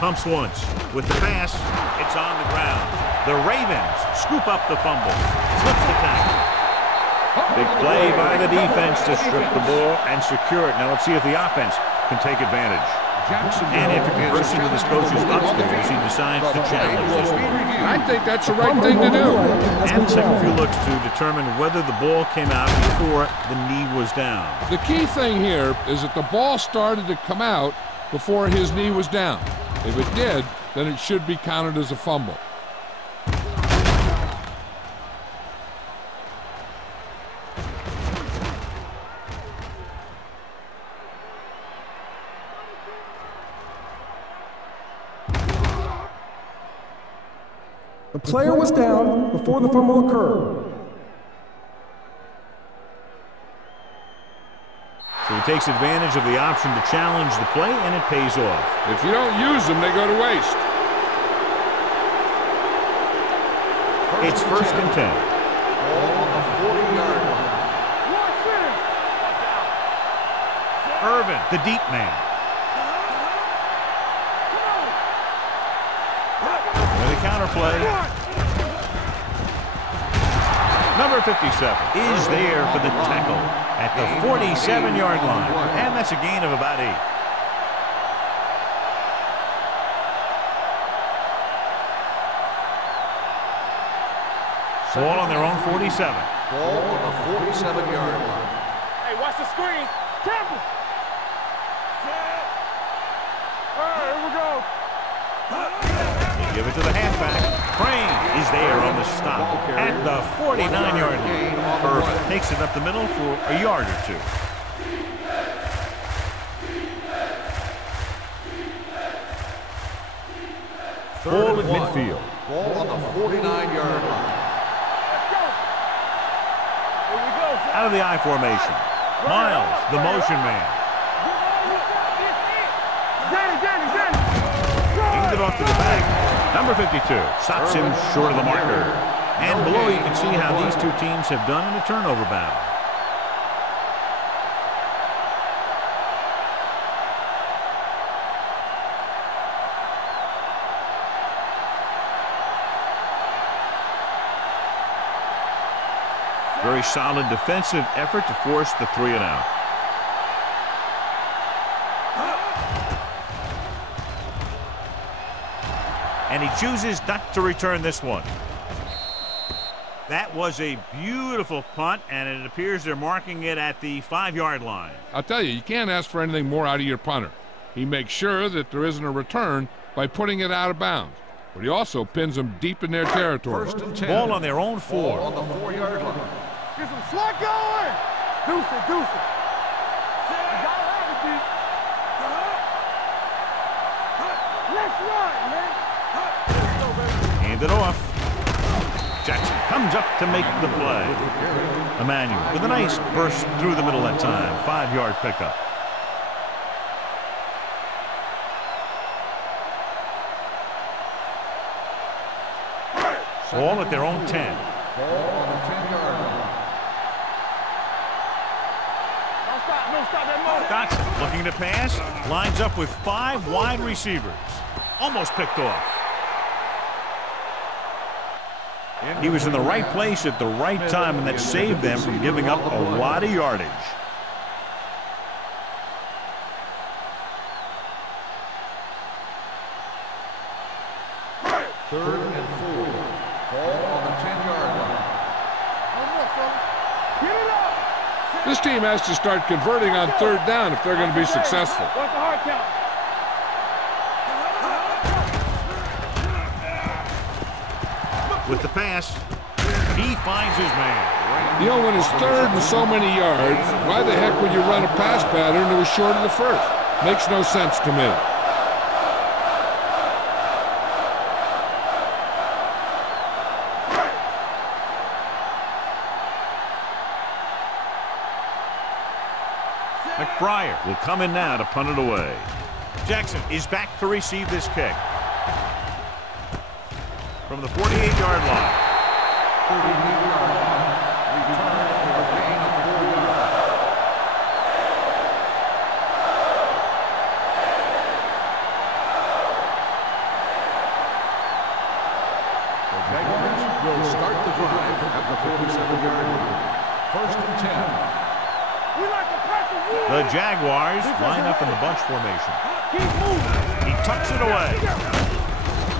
Pumps once. With the pass, it's on the ground. The Ravens scoop up the fumble. Slips the tackle. Big play by the defense to strip the ball and secure it. Now let's see if the offense can take advantage. And after conversing with his coaches upstairs, he decides to challenge this one. I think that's the right thing to do. And take a few looks to determine whether the ball came out before the knee was down. The key thing here is that the ball started to come out before his knee was down. If it did, then it should be counted as a fumble. The player was down before the fumble occurred. So he takes advantage of the option to challenge the play, and it pays off. If you don't use them, they go to waste. It's first and 10. Ball on the 40-yard line. Watch it. Irvin, the deep man. With a counter play. Number 57 is there for the tackle at the 47-yard line. And that's a gain of about 8. Ball on their own 47. Ball on the 47-yard line. Hey, watch the screen. Temple. All right, here we go. They give it to the halfback. Crane is there on the stop at the 49-yard line. Irvin takes it up the middle for a yard or 2. Ball at midfield. Ball on the 49-yard line. Out of the I formation. Miles, the motion man. Hangs it off to the back. Number 52 stops him short of the marker. And below you can see how these two teams have done in a turnover battle. Very solid defensive effort to force the 3 and out. And he chooses not to return this one. That was a beautiful punt, and it appears they're marking it at the 5-yard line. I'll tell you, you can't ask for anything more out of your punter. He makes sure that there isn't a return by putting it out of bounds. But he also pins them deep in their territory. First and 10. Ball on their own 4. Ball on the 4-yard line. Get some slot going. Deuce it, deuce it. Let's run, man. Hand it off. Jackson comes up to make the play. Emmanuel with a nice burst through the middle that time. 5-yard pickup. Ball at their own 10. Ball on the 10-yard line. Dotson looking to pass. Lines up with 5 wide receivers. Almost picked off. He was in the right place at the right time, and that saved them from giving up a lot of yardage. Third and 4. Ball on the 10-yard line. This team has to start converting on 3rd down if they're going to be successful. What's the hard count? With the pass, he finds his man. You know, when it's 3rd and so many yards, why the heck would you run a pass pattern that was short of the first? Makes no sense to me. McBriar will come in now to punt it away. Jackson is back to receive this kick. From the 48-yard line. 38-yard line. Return for a gain of 4 yards. The Jaguars will start the drive at the 47-yard line. First and 10. The Jaguars line up in the bunch formation. He tucks it away.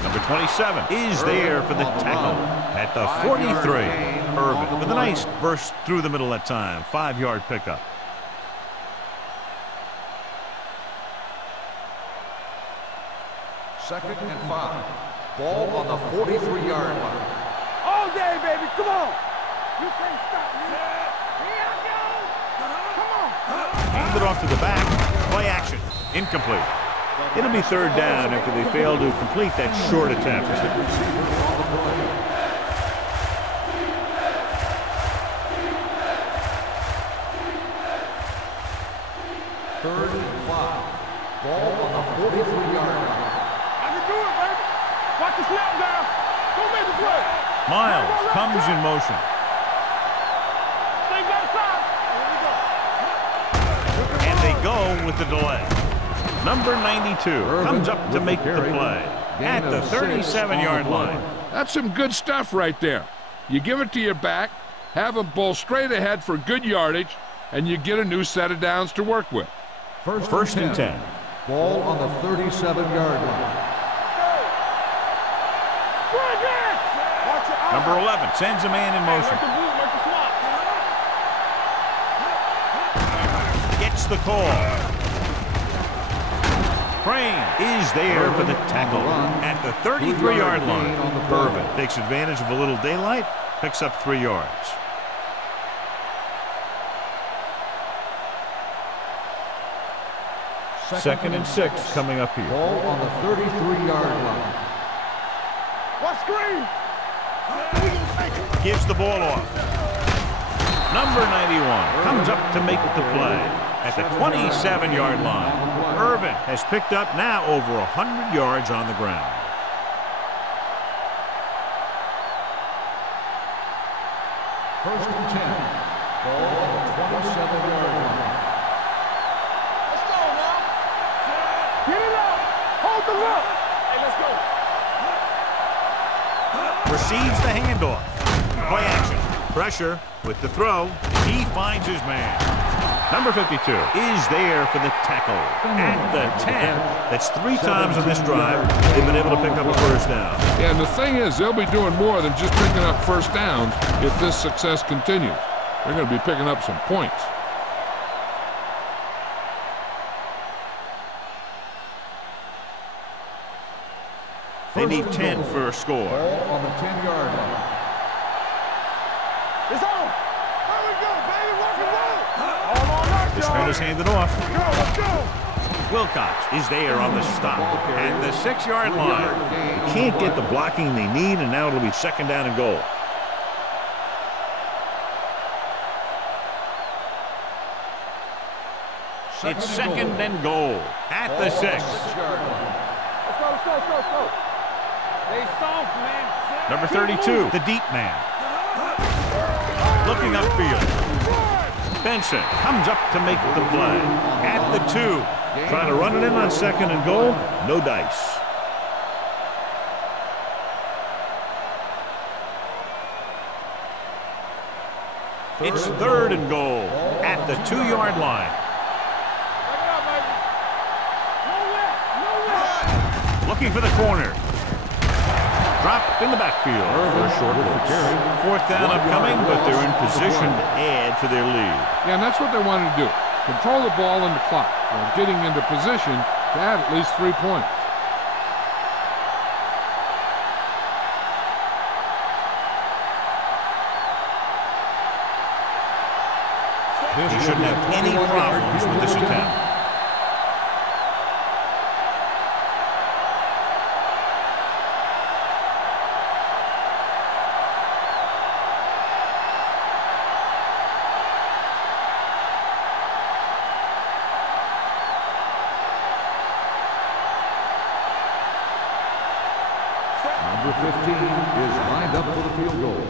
Number 27 is there for the tackle at the 43. Irvin with a nice burst through the middle that time. 5-yard pickup. Second and 5. Ball on the 43-yard line. All day, baby. Come on. You can't stop me. Here I go. Come on. Hand it off to the back. Play action. Incomplete. It'll be 3rd down after they fail to complete that short attempt. Third and 5. Ball on the 43-yard line. I can do it, baby. Watch the snap down. Don't make the play. Miles comes in motion. Stay back side. Here we go. And they go with the delay. Number 92 comes up to make the play at the 37-yard line. That's some good stuff right there. You give it to your back, have him bowl straight ahead for good yardage, and you get a new set of downs to work with. First and 10. Ball on the 37-yard line. Number 11 sends a man in motion. Gets the call. Crane is there for the tackle at the 33-yard line. Irvin takes advantage of a little daylight, picks up 3 yards. Second and 6 coming up here. Ball on the 33-yard line. What screen? Gives the ball off. Number 91 comes up to make the play at the 27-yard line. Irvin has picked up now over 100 yards on the ground. First and 10. Ball on the 27-yard line. Let's go now. Get it up. Hold the look. Hey, let's go. Receives the handoff. Play action. Pressure with the throw. He finds his man. Number 52 is there for the tackle at the 10. That's 3 times on this drive they've been able to pick up a first down. Yeah, and the thing is, they'll be doing more than just picking up first downs if this success continues. They're going to be picking up some points. They need 10 for a score. Ball on the 10-yard line. It's on. There we go, baby. Rock and roll. All on us, This y'all. man is handed off. Let's go. Wilcox is there on the stop at the 6-yard line. Can't get the blocking they need, and now it'll be second down and goal. It's second and goal at the 6. Let's go. They soft, man. Number 32, the deep man. Looking upfield. Benson comes up to make the play at the 2. Trying to run it in on second and goal. No dice. It's third and goal at the 2-yard line. Looking for the corner. Drop in the backfield for a short loss. Fourth down upcoming, but they're in position to add to their lead. Yeah, and that's what they wanted to do. Control the ball and the clock while getting into position to add at least 3 points. He shouldn't have any problems with this attempt. Number 15 is lined up for the field goal.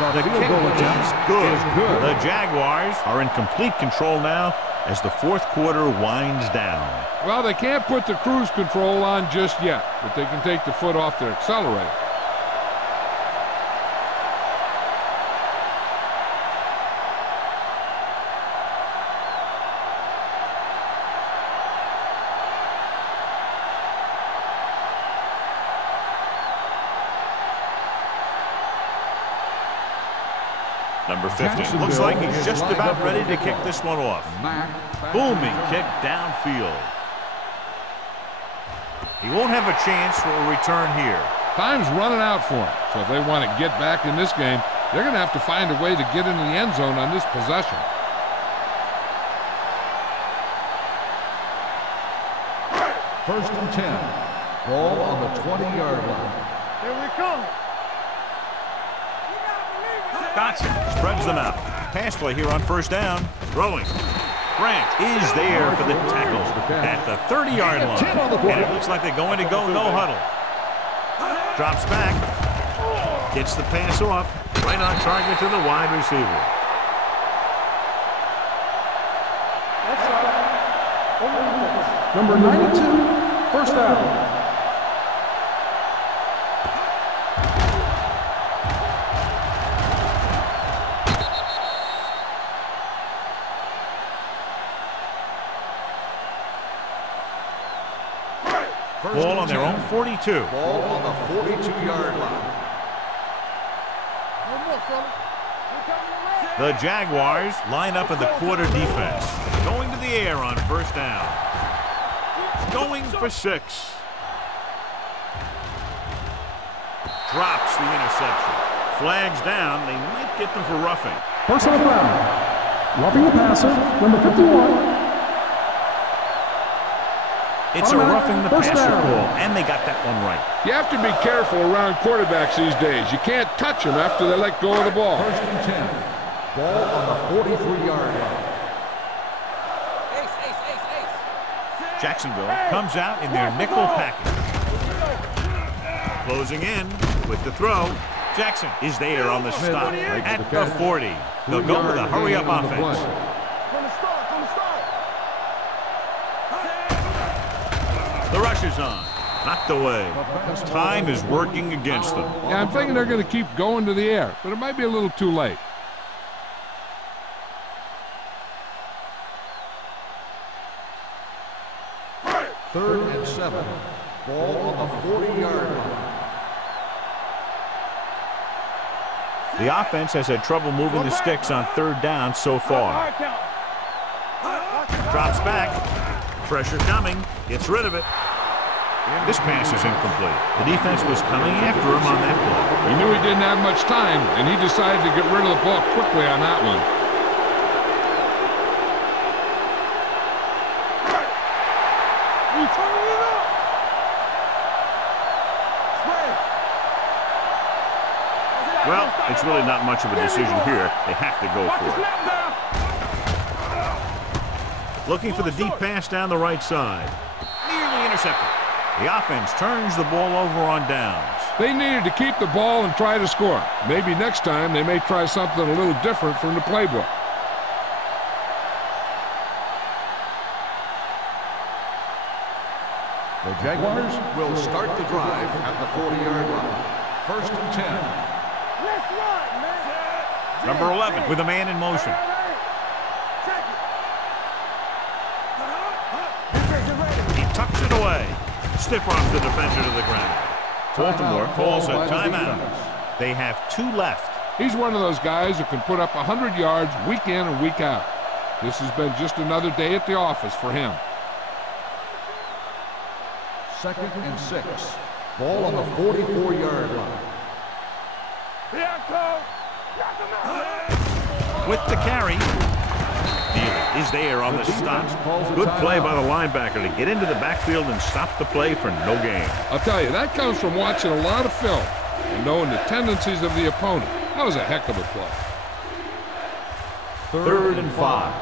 The kick is good. The Jaguars are in complete control now as the fourth quarter winds down. Well, they can't put the cruise control on just yet, but they can take the foot off their accelerator. Number 15 looks like he's just about ready to kick this one off. Booming kick downfield. He won't have a chance for a return here. Time's running out for him, so if they want to get back in this game, they're going to have to find a way to get into the end zone on this possession. First and 10. Ball on the 20-yard line. Here we come. Dotson spreads them out. Pass play here on first down. Throwing. Grant is there for the tackle at the 30-yard line. And it looks like they're going to go no huddle. Drops back. Gets the pass off. Right on target to the wide receiver. That's all. Number 92, first down. Ball on their own 42. Ball on the 42-yard line. The Jaguars line up in the quarter defense. Going to the air on first down. Going for 6. Drops the interception. Flags down. They might get them for roughing. Personal foul. Roughing the passer, number 51. It's a roughing the passer call, and they got that one right. You have to be careful around quarterbacks these days. You can't touch them after they let go of the ball. First and 10. Ball on the 43-yard line. Jacksonville comes out in their nickel package. Closing in with the throw. Jackson is there on the stop at the 40. They'll go with a hurry-up offense. The rush is on. Knocked away. Time is working against them. Yeah, I'm thinking they're going to keep going to the air, but it might be a little too late. Third and 7. Ball on the 40-yard line. The offense has had trouble moving the sticks on third down so far. Drops back. Pressure coming. Gets rid of it. This pass is incomplete. The defense was coming after him on that play. He knew he didn't have much time, and he decided to get rid of the ball quickly on that one. Well, it's really not much of a decision here. They have to go for it. Looking for the deep pass down the right side. Nearly intercepted. The offense turns the ball over on downs. They needed to keep the ball and try to score. Maybe next time they may try something a little different from the playbook. The Jaguars will start the drive at the 40-yard line. First and 10. Number 11 with a man in motion. He tucks it away. Stiff arms the defender to the ground. Baltimore calls a timeout. They have 2 left. He's one of those guys who can put up 100 yards week in and week out. This has been just another day at the office for him. Second and 6. Ball on the 44-yard line. With the carry. Neely is there on the stop. Good play by the linebacker to get into the backfield and stop the play for no gain. I'll tell you, that comes from watching a lot of film and knowing the tendencies of the opponent. That was a heck of a play. Third and 5.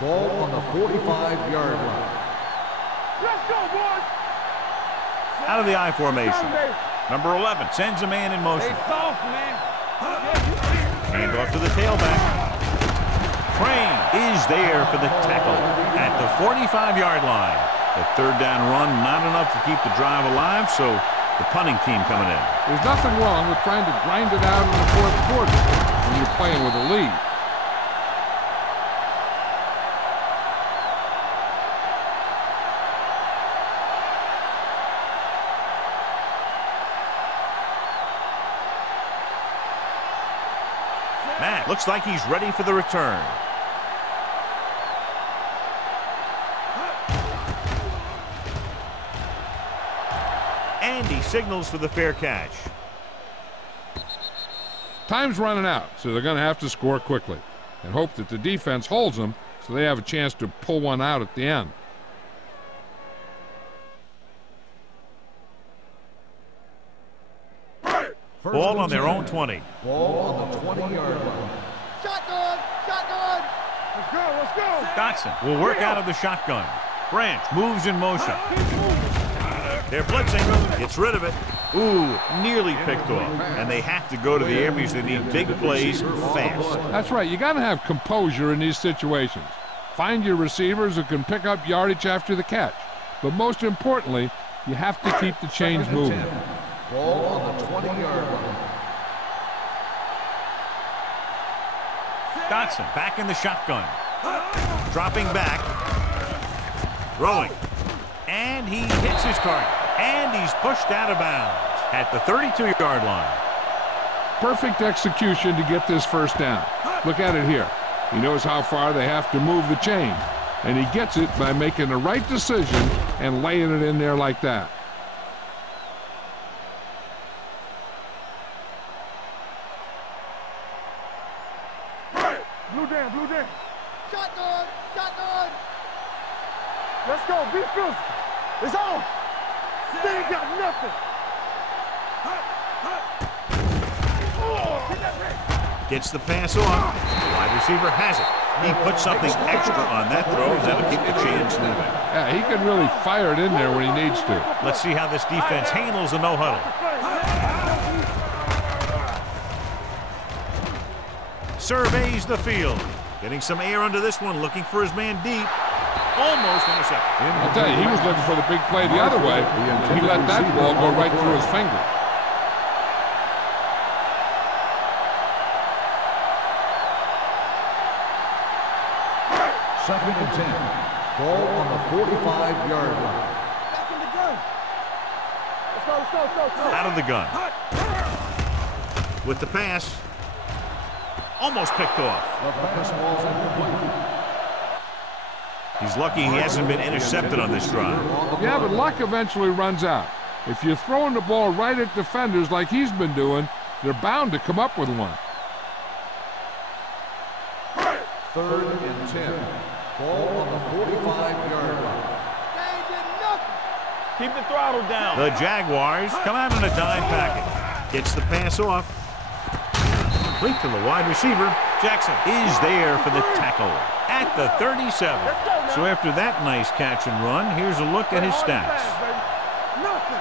Ball on the 45-yard line. Let's go, boys! Out of the I formation. Number 11 sends a man in motion. Soft, man. Hand off to the tailback. Crane is there for the tackle at the 45-yard line. The third down run not enough to keep the drive alive, so the punting team coming in. There's nothing wrong with trying to grind it out in the fourth quarter when you're playing with a lead. Matt looks like he's ready for the return. And he signals for the fair catch. Time's running out, so they're going to have to score quickly and hope that the defense holds them so they have a chance to pull one out at the end. Ball on their own 20. Ball on the 20-yard line. Shotgun! Shotgun! Let's go, let's go! Dotson will work out of the shotgun. Branch moves in motion. They're blitzing. Gets rid of it. Ooh, nearly picked off. And they have to go to the air because they need big plays fast. That's right. You got to have composure in these situations. Find your receivers who can pick up yardage after the catch. But most importantly, you have to keep the chains moving. Ball on the 20-yard line. Dotson back in the shotgun. Dropping back. Throwing. And he hits his target. And he's pushed out of bounds at the 32-yard line. Perfect execution to get this first down. Look at it here. He knows how far they have to move the chain. And he gets it by making the right decision and laying it in there like that. Blue down. Shotgun. Let's go. Be physical. It's on. They ain't got nothing. Gets the pass off. The wide receiver has it. He puts something extra on that throw. That'll keep the chains moving. Yeah, he can really fire it in there when he needs to. Let's see how this defense handles the no-huddle. Surveys the field. Getting some air under this one, looking for his man deep. Almost intercepted. I'll tell you, he was looking for the big play the other way, and he let that ball go right through his finger. Second and 10. Ball on the 45-yard line. Back in the gun. Let's go. Out of the gun. With the pass. Almost picked off. The pass ball's incomplete. He's lucky he hasn't been intercepted on this drive. Yeah, but luck eventually runs out. If you're throwing the ball right at defenders like he's been doing, they're bound to come up with one. Third and 10. Ball on the 45-yard line. They ain't did nothing. Keep the throttle down. The Jaguars come out in a dime package. Gets the pass off. Complete to the wide receiver. Jackson is there for the tackle at the 37. So after that nice catch and run, here's a look at his stats. Nothing.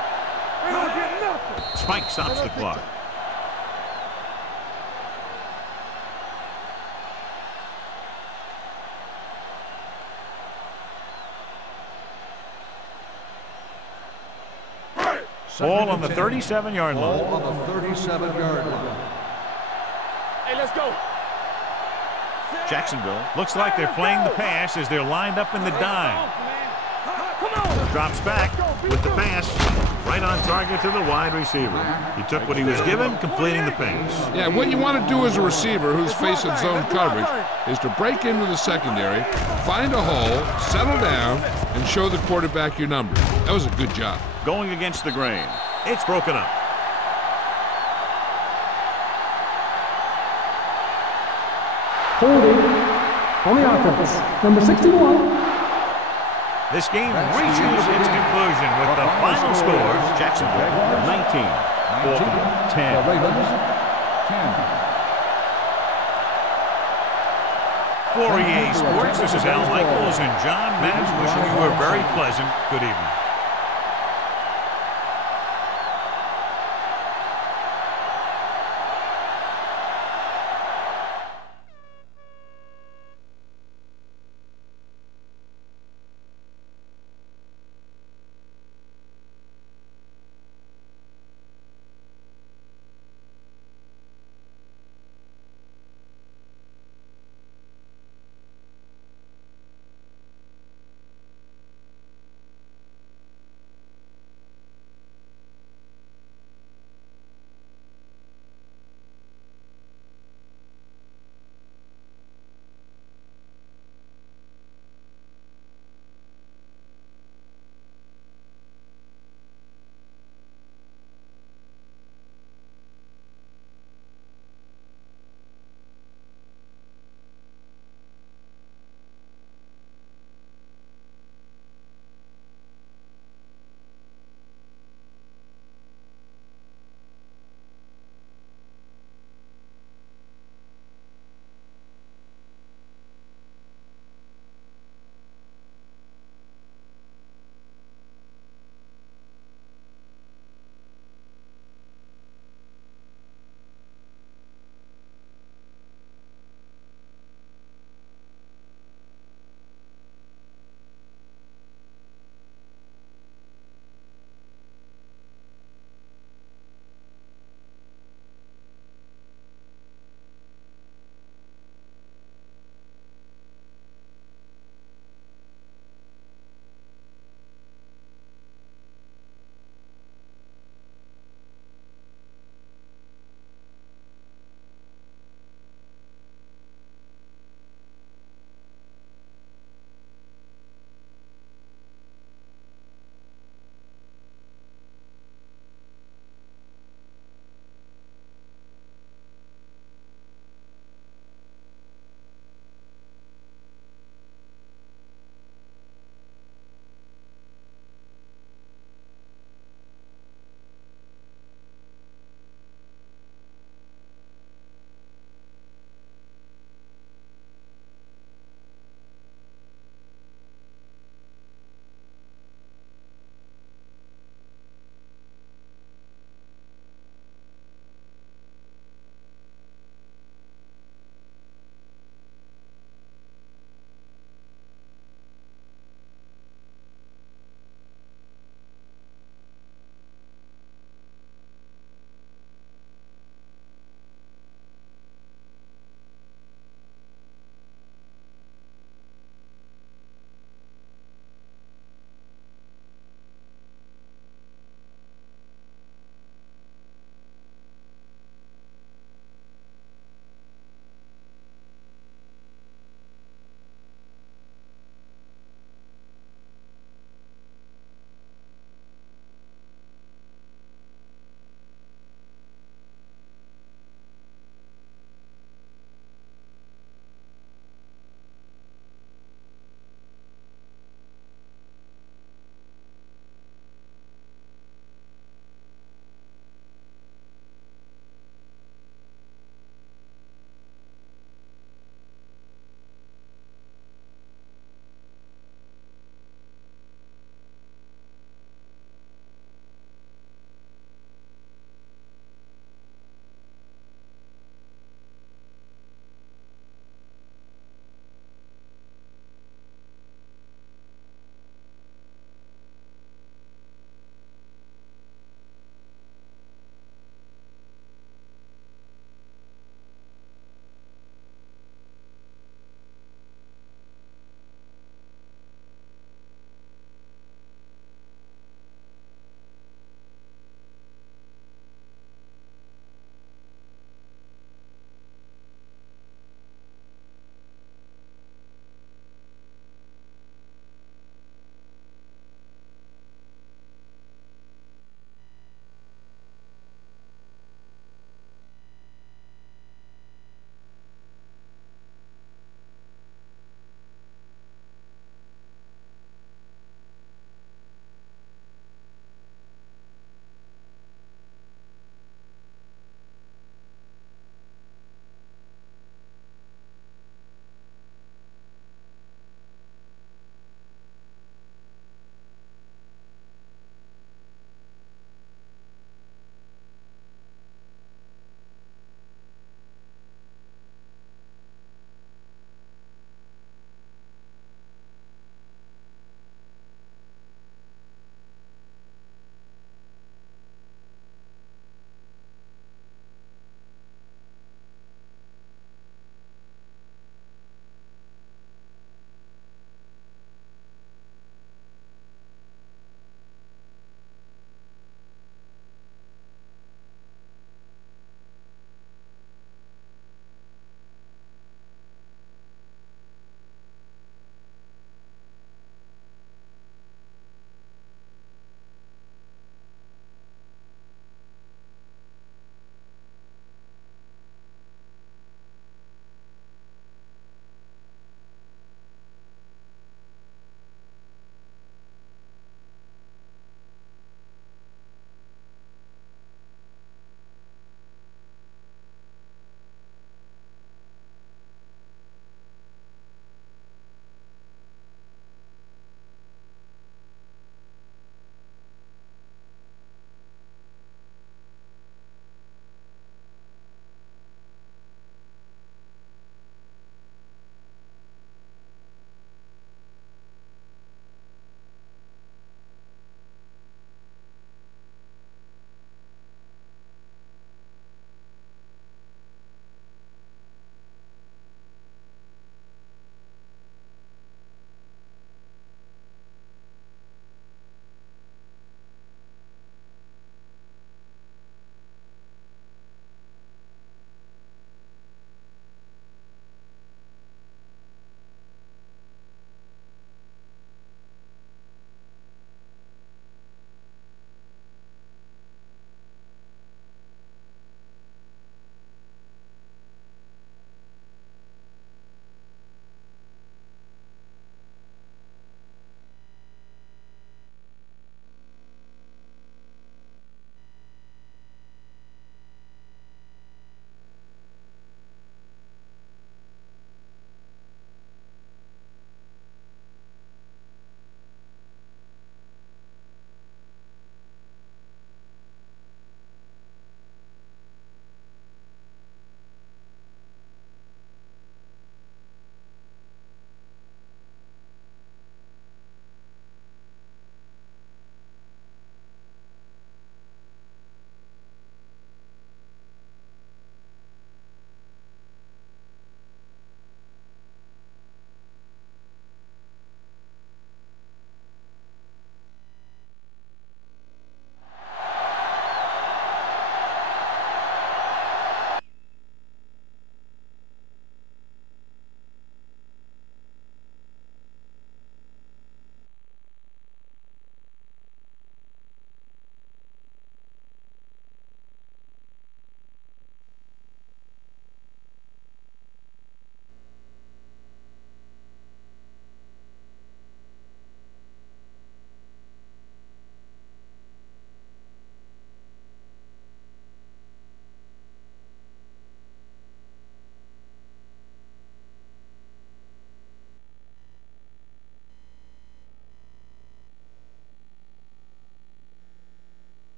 They don't get nothing. Spike stops the clock. Ball on the 37-yard line. Ball on the 37-yard line. Hey, let's go. Jacksonville looks like they're playing the pass as they're lined up in the dime. Drops back with the pass. Right on target to the wide receiver. He took what he was given, completing the pass. Yeah, what you want to do as a receiver who's facing zone coverage is to break into the secondary, find a hole, settle down, and show the quarterback your number. That was a good job. Going against the grain. It's broken up. Holding on the offense. Number 61. This game reaches its conclusion with the final score. Jacksonville 19, Baltimore 10. The Ravens 10. For EA Sports, this is Al Michaels and John Madden wishing you a very pleasant good evening.